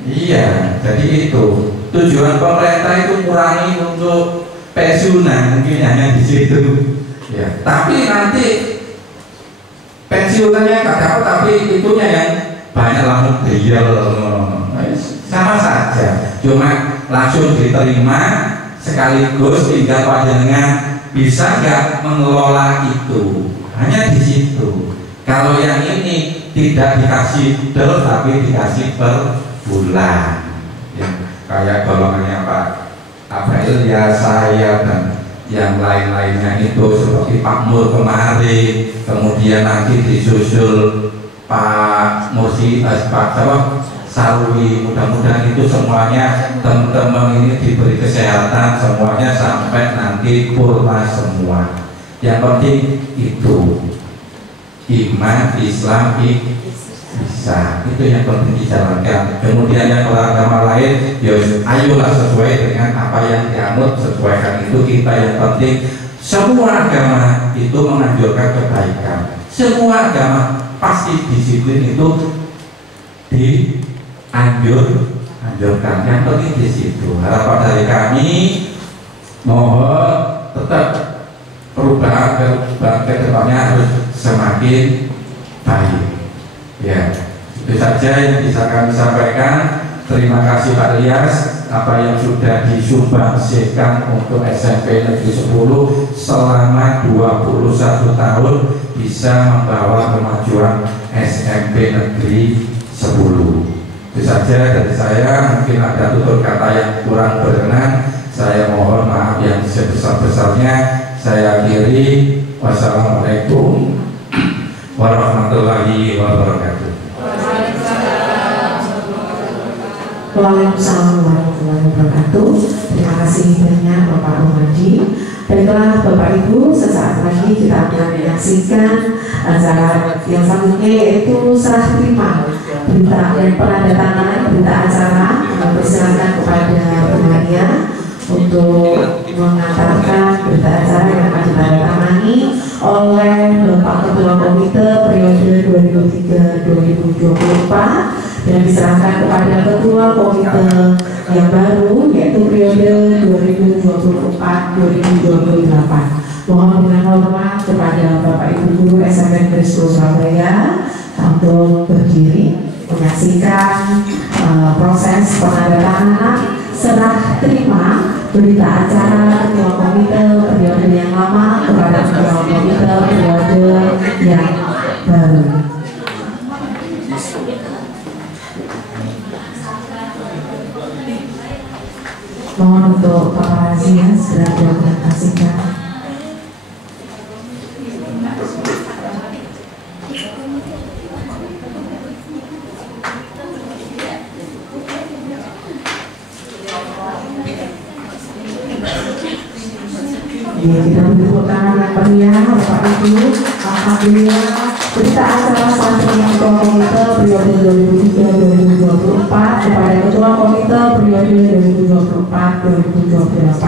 Iya, jadi itu tujuan pemerintah itu kurangi untuk pensiunan mungkin hanya di situ. Ya, tapi nanti pensiunannya nggak dapat, tapi itunya yang banyak langsung diel, sama saja. Cuma langsung diterima sekaligus, tinggal panjenengan bisa nggak mengelola itu. Hanya di situ. Kalau yang ini tidak dikasih terus tapi dikasih per bulan, ya, kayak golongannya Pak Abrail ya, saya dan yang lain-lainnya itu seperti Pak Mur kemarin, kemudian nanti disusul Pak Mursi, Pak Sarwi. Mudah-mudahan itu semuanya teman-teman ini diberi kesehatan semuanya sampai nanti purna semua. Yang penting itu iman Islam bisa, itu yang penting dijalankan. Kemudian yang beragama lain, ya ayolah sesuai dengan apa yang dianut, sesuaikan itu kita. Yang penting semua agama itu menganjurkan kebaikan. Semua agama pasti disiplin itu dianjurkan. Yang penting di situ. Harapan dari kami mohon tetap perubahan ke depannya harus semakin baik. Ya, itu saja yang bisa kami sampaikan. Terima terima kasih Pak Ilyas, apa yang sudah disumbangsikan untuk SMP Negeri 10 selama 21 tahun bisa membawa kemajuan SMP Negeri 10. Itu saja dari saya, mungkin ada tutur kata yang kurang berkenan, saya mohon maaf yang sebesar-besarnya. Saya akhiri, wassalamualaikum warahmatullahi wabarakatuh. Waalaikumsalam warahmatullahi wabarakatuh. Terima kasih banyak Bapak Rumadi. Baiklah Bapak Ibu, sesaat lagi kita akan menyaksikan acara yang selanjutnya, yaitu serah terima berita dan penandatanganan berita acara. Persilakan kepada Bu Maria untuk mengantarkan berita acara yang akan ditandatangani oleh Bapak Ketua Komite periode 2003-2024 dan diserahkan kepada Ketua Komite yang baru, yaitu periode 2024-2028. Mohon dengan hormat kepada Bapak Ibu Guru SMP Negeri 10 Surabaya untuk berdiri menyaksikan proses penandatanganan serah terima berita acara Ketua Komite periode yang lama kepada Ketua Komite periode yang baru. Mohon untuk paparazzi segera dipresentasikan. Ya, kita beri tangan yang meriah Bapak Ibu. Alhamdulillah, berita acara selanjutnya Ketua Komite periode 2003-2024 kepada Ketua Komite periode 2024-2028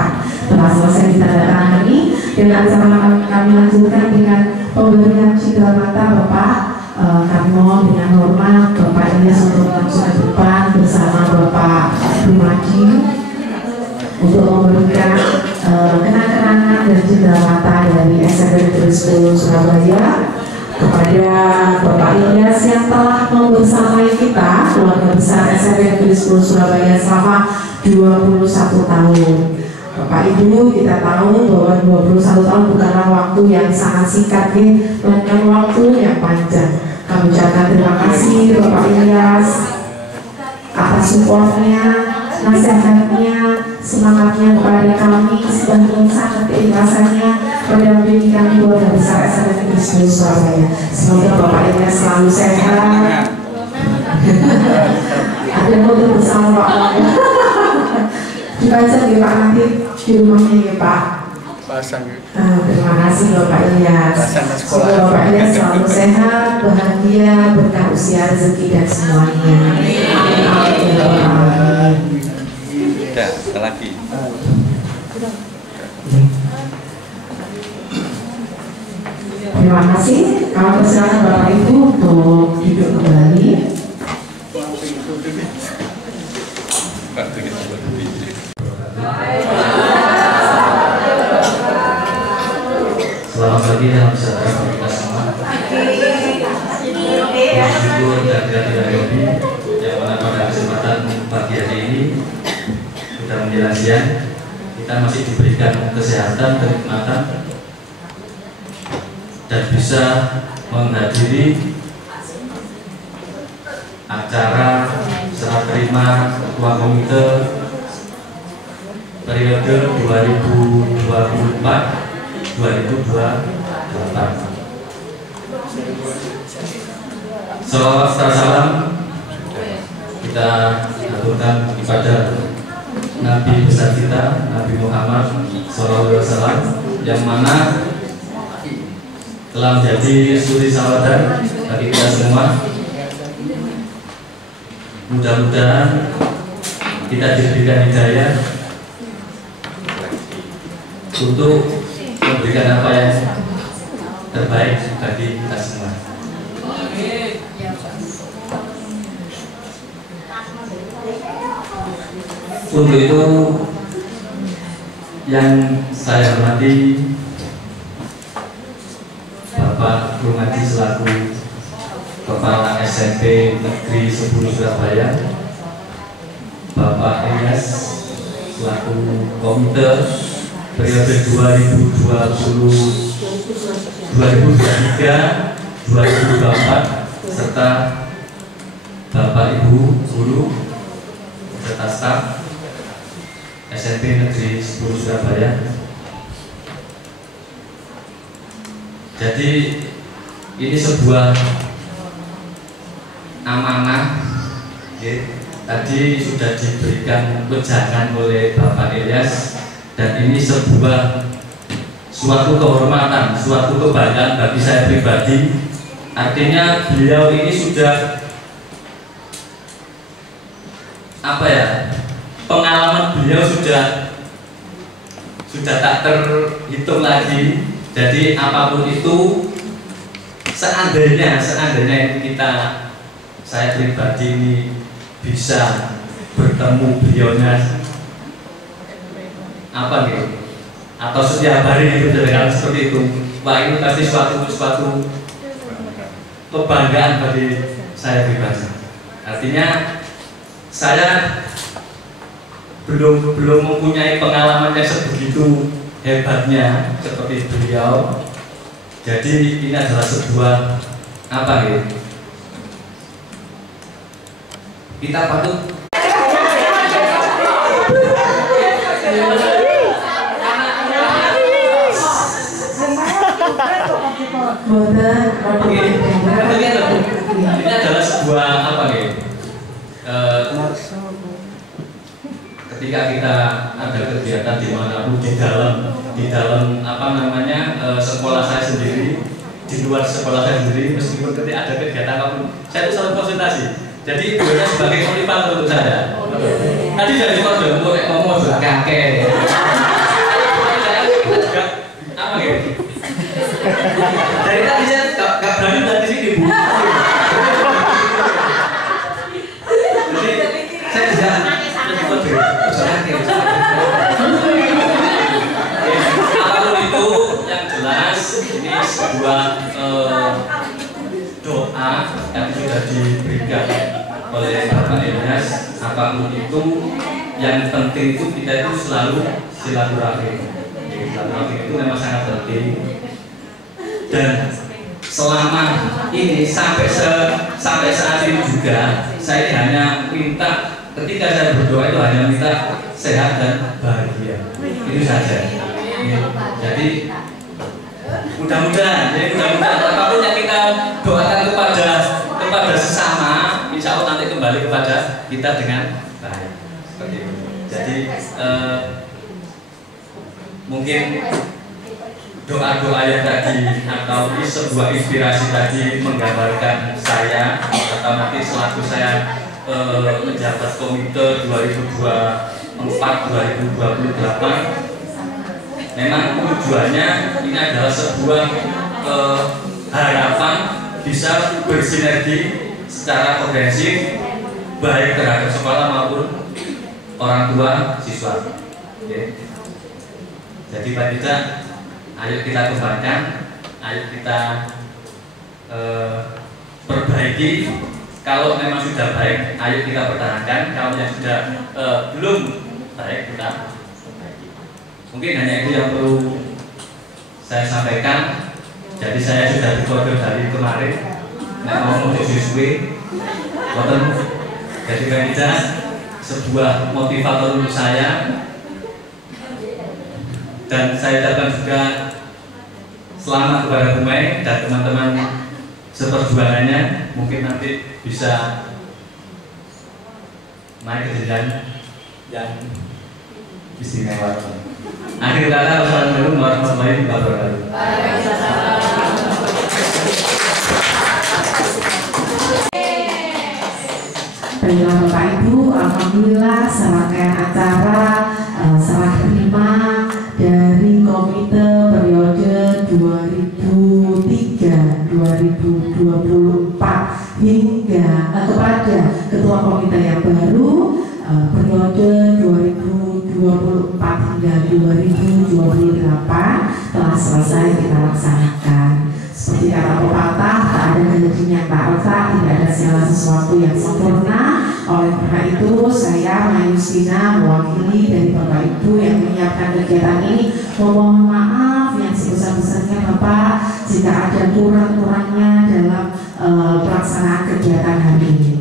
telah selesai ditandatangani, dan acara kami lanjutkan dengan pemberian cindera mata Bapak. Kami mohon dengan hormat Bapak Ilyas untuk langsung ke depan bersama Bapak Rumadi untuk memberikan kenang-kenangan dan cindera mata dari SMP Negeri 10 Surabaya kepada Bapak Ilyas yang telah membersamai kita, keluarga besar SMP Negeri 10 Surabaya selama 21 tahun. Bapak Ibu, kita tahu bahwa 21 tahun bukanlah waktu yang sangat singkat, melainkan waktu yang panjang. Kami ucapkan terima kasih Bapak Ilyas atas supportnya, nasihatnya, semangatnya kepada kami, dan sangat keikhlasannya mendampingi kami keluarga besar SMP Negeri 10 Surabaya. Semoga Bapak Ilyas selalu sehat. Ada foto bersama Pak Ilyas. Dibaca ya Pak, nanti di rumahnya ya Pak. Pasang. Terima kasih Bapak Ilyas. Semoga Bapak Ilyas selalu sehat, bahagia, berkah usia, rezeki dan semuanya. Amin. Ada lagi. Terima kasih. Kami persilakan Bapak Ibu untuk duduk kembali. Selamat pagi dan sejahtera kita semua. Bersyukur dan dirahmati yang mana pada kesempatan pagi hari ini kita menjelang siang kita masih diberikan kesehatan, kenikmatan dan bisa menghadiri acara serah terima Ketua Komite periode 2024-2028. Salawat salam kita aturkan kepada Nabi besar kita, Nabi Muhammad SAW, yang mana telah menjadi suri saladan bagi kita semua. Mudah-mudahan kita diberikan hidayah untuk memberikan apa yang terbaik bagi kita semua. Untuk itu yang saya hormati Bapak Rumadi selaku Kepala SMP Negeri 10 Surabaya, selaku komite periode 2023 serta Bapak Ibu guru serta staf SMP Negeri 10 Surabaya. Jadi ini sebuah amanah, tadi sudah diberikan wejangan oleh Bapak Ilyas, dan ini sebuah suatu kehormatan, suatu kebanggaan bagi saya pribadi. Artinya beliau ini sudah pengalaman beliau sudah tak terhitung lagi. Jadi apapun itu, seandainya saya pribadi ini bisa bertemu beliaunya atau setiap hari itu dengan seperti itu, wah ini pasti suatu kebanggaan bagi saya pribadi. Artinya saya belum mempunyai pengalaman yang sebegitu hebatnya seperti beliau. Jadi ini adalah sebuah kita patut ini adalah sebuah ketika kita ada kegiatan dimanapun di dalam sekolah saya sendiri, di luar sekolah saya sendiri, meskipun ketika ada kegiatan apapun, saya itu selalu konsultasi. Jadi beliau sebagai motivator untuk saya. Tadi dari kode ngomong juga kakek. Dari tadi saya nggak berani dari sini, Bu. Jadi saya juga apapun itu yang jelas ini sebuah doa yang sudah diberikan oleh Bapak Ilyas. Apapun itu yang penting itu kita itu selalu silaturahmi. Silaturahmi itu memang sangat penting. Dan selama ini sampai saat ini juga saya hanya minta, ketika saya berdoa itu hanya minta sehat dan bahagia. Itu saja. Jadi mudah-mudahan apapun yang kita doakan kepada sesama, insya Allah nanti kembali kepada kita dengan baik. Seperti itu. Jadi mungkin doa-doa yang tadi atau sebuah inspirasi tadi menggambarkan saya, atau nanti selaku saya menjabat komite 2024-2028. Memang tujuannya ini adalah sebuah harapan bisa bersinergi secara komprehensif baik terhadap sekolah maupun orang tua siswa. Jadi Pak Dita, ayo kita kembangkan, ayo kita perbaiki. Kalau memang sudah baik, ayo kita pertahankan. Kalau yang sudah belum baik, kita perbaiki. Mungkin hanya itu yang perlu saya sampaikan. Jadi saya sudah dikode dari kemarin, mau untuk siswi, jadi Kanita sebuah motivator untuk saya. Dan saya ucapkan juga selamat kepada Bu Mei dan teman-teman seperjuangannya. Mungkin nanti bisa naik ke jenjang yang istimewa. Akhir kata, wassalamualaikum warahmatullahi wabarakatuh. Baiklah Bapak Ibu, alhamdulillah serangkaian acara serah terima dari komite periode 2003-2024 hingga kepada ketua komite yang baru periode 2024 hingga 2028 telah selesai kita laksanakan. Seperti kata pepatah, tak ada dunia tak letak, tidak ada segala sesuatu yang sempurna. Oleh karena itu saya Mayustina mewakili dari Bapak Ibu yang menyiapkan kegiatan ini memohon maaf yang sebesar-besarnya Bapak jika ada kurang-kurangnya dalam pelaksanaan kegiatan hari ini.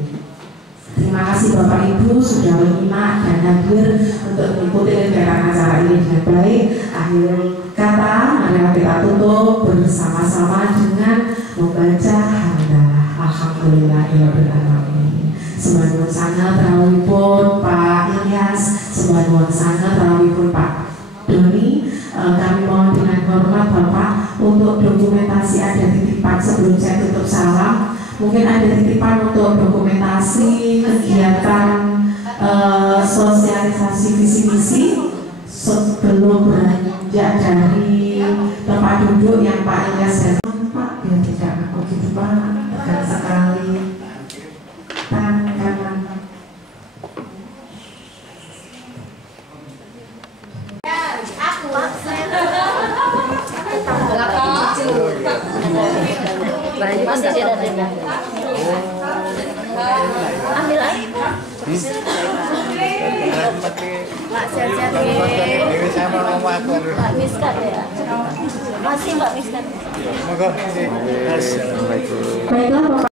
Terima kasih Bapak Ibu sudah menyimak dan hadir untuk mengikuti kegiatan acara ini dengan baik. Akhir kata, mari kita tutup bersama-sama dengan membaca hamdalah. Alhamdulillahirabbil alamin. Sembah nuwun sanget rawuhipun Pak Ilyas, sembah nuwun sanget rawuhipun Pak Doni. Kami mohon dengan hormat Bapak untuk dokumentasi ada titipan sebelum saya tutup salam. Mungkin ada titipan untuk dokumentasi kegiatan sosialisasi visi misi sebelum beranjak dari tempat duduk yang Pak Ilyas dan Pak, biar tidak begitu Pak, dan sekali tangan kanan. Masih tidak ada. Ambil air. Mak sehat-sehat ya. Mbak Miskat ya. Masih Mbak Miskat. Baiklah Bapak.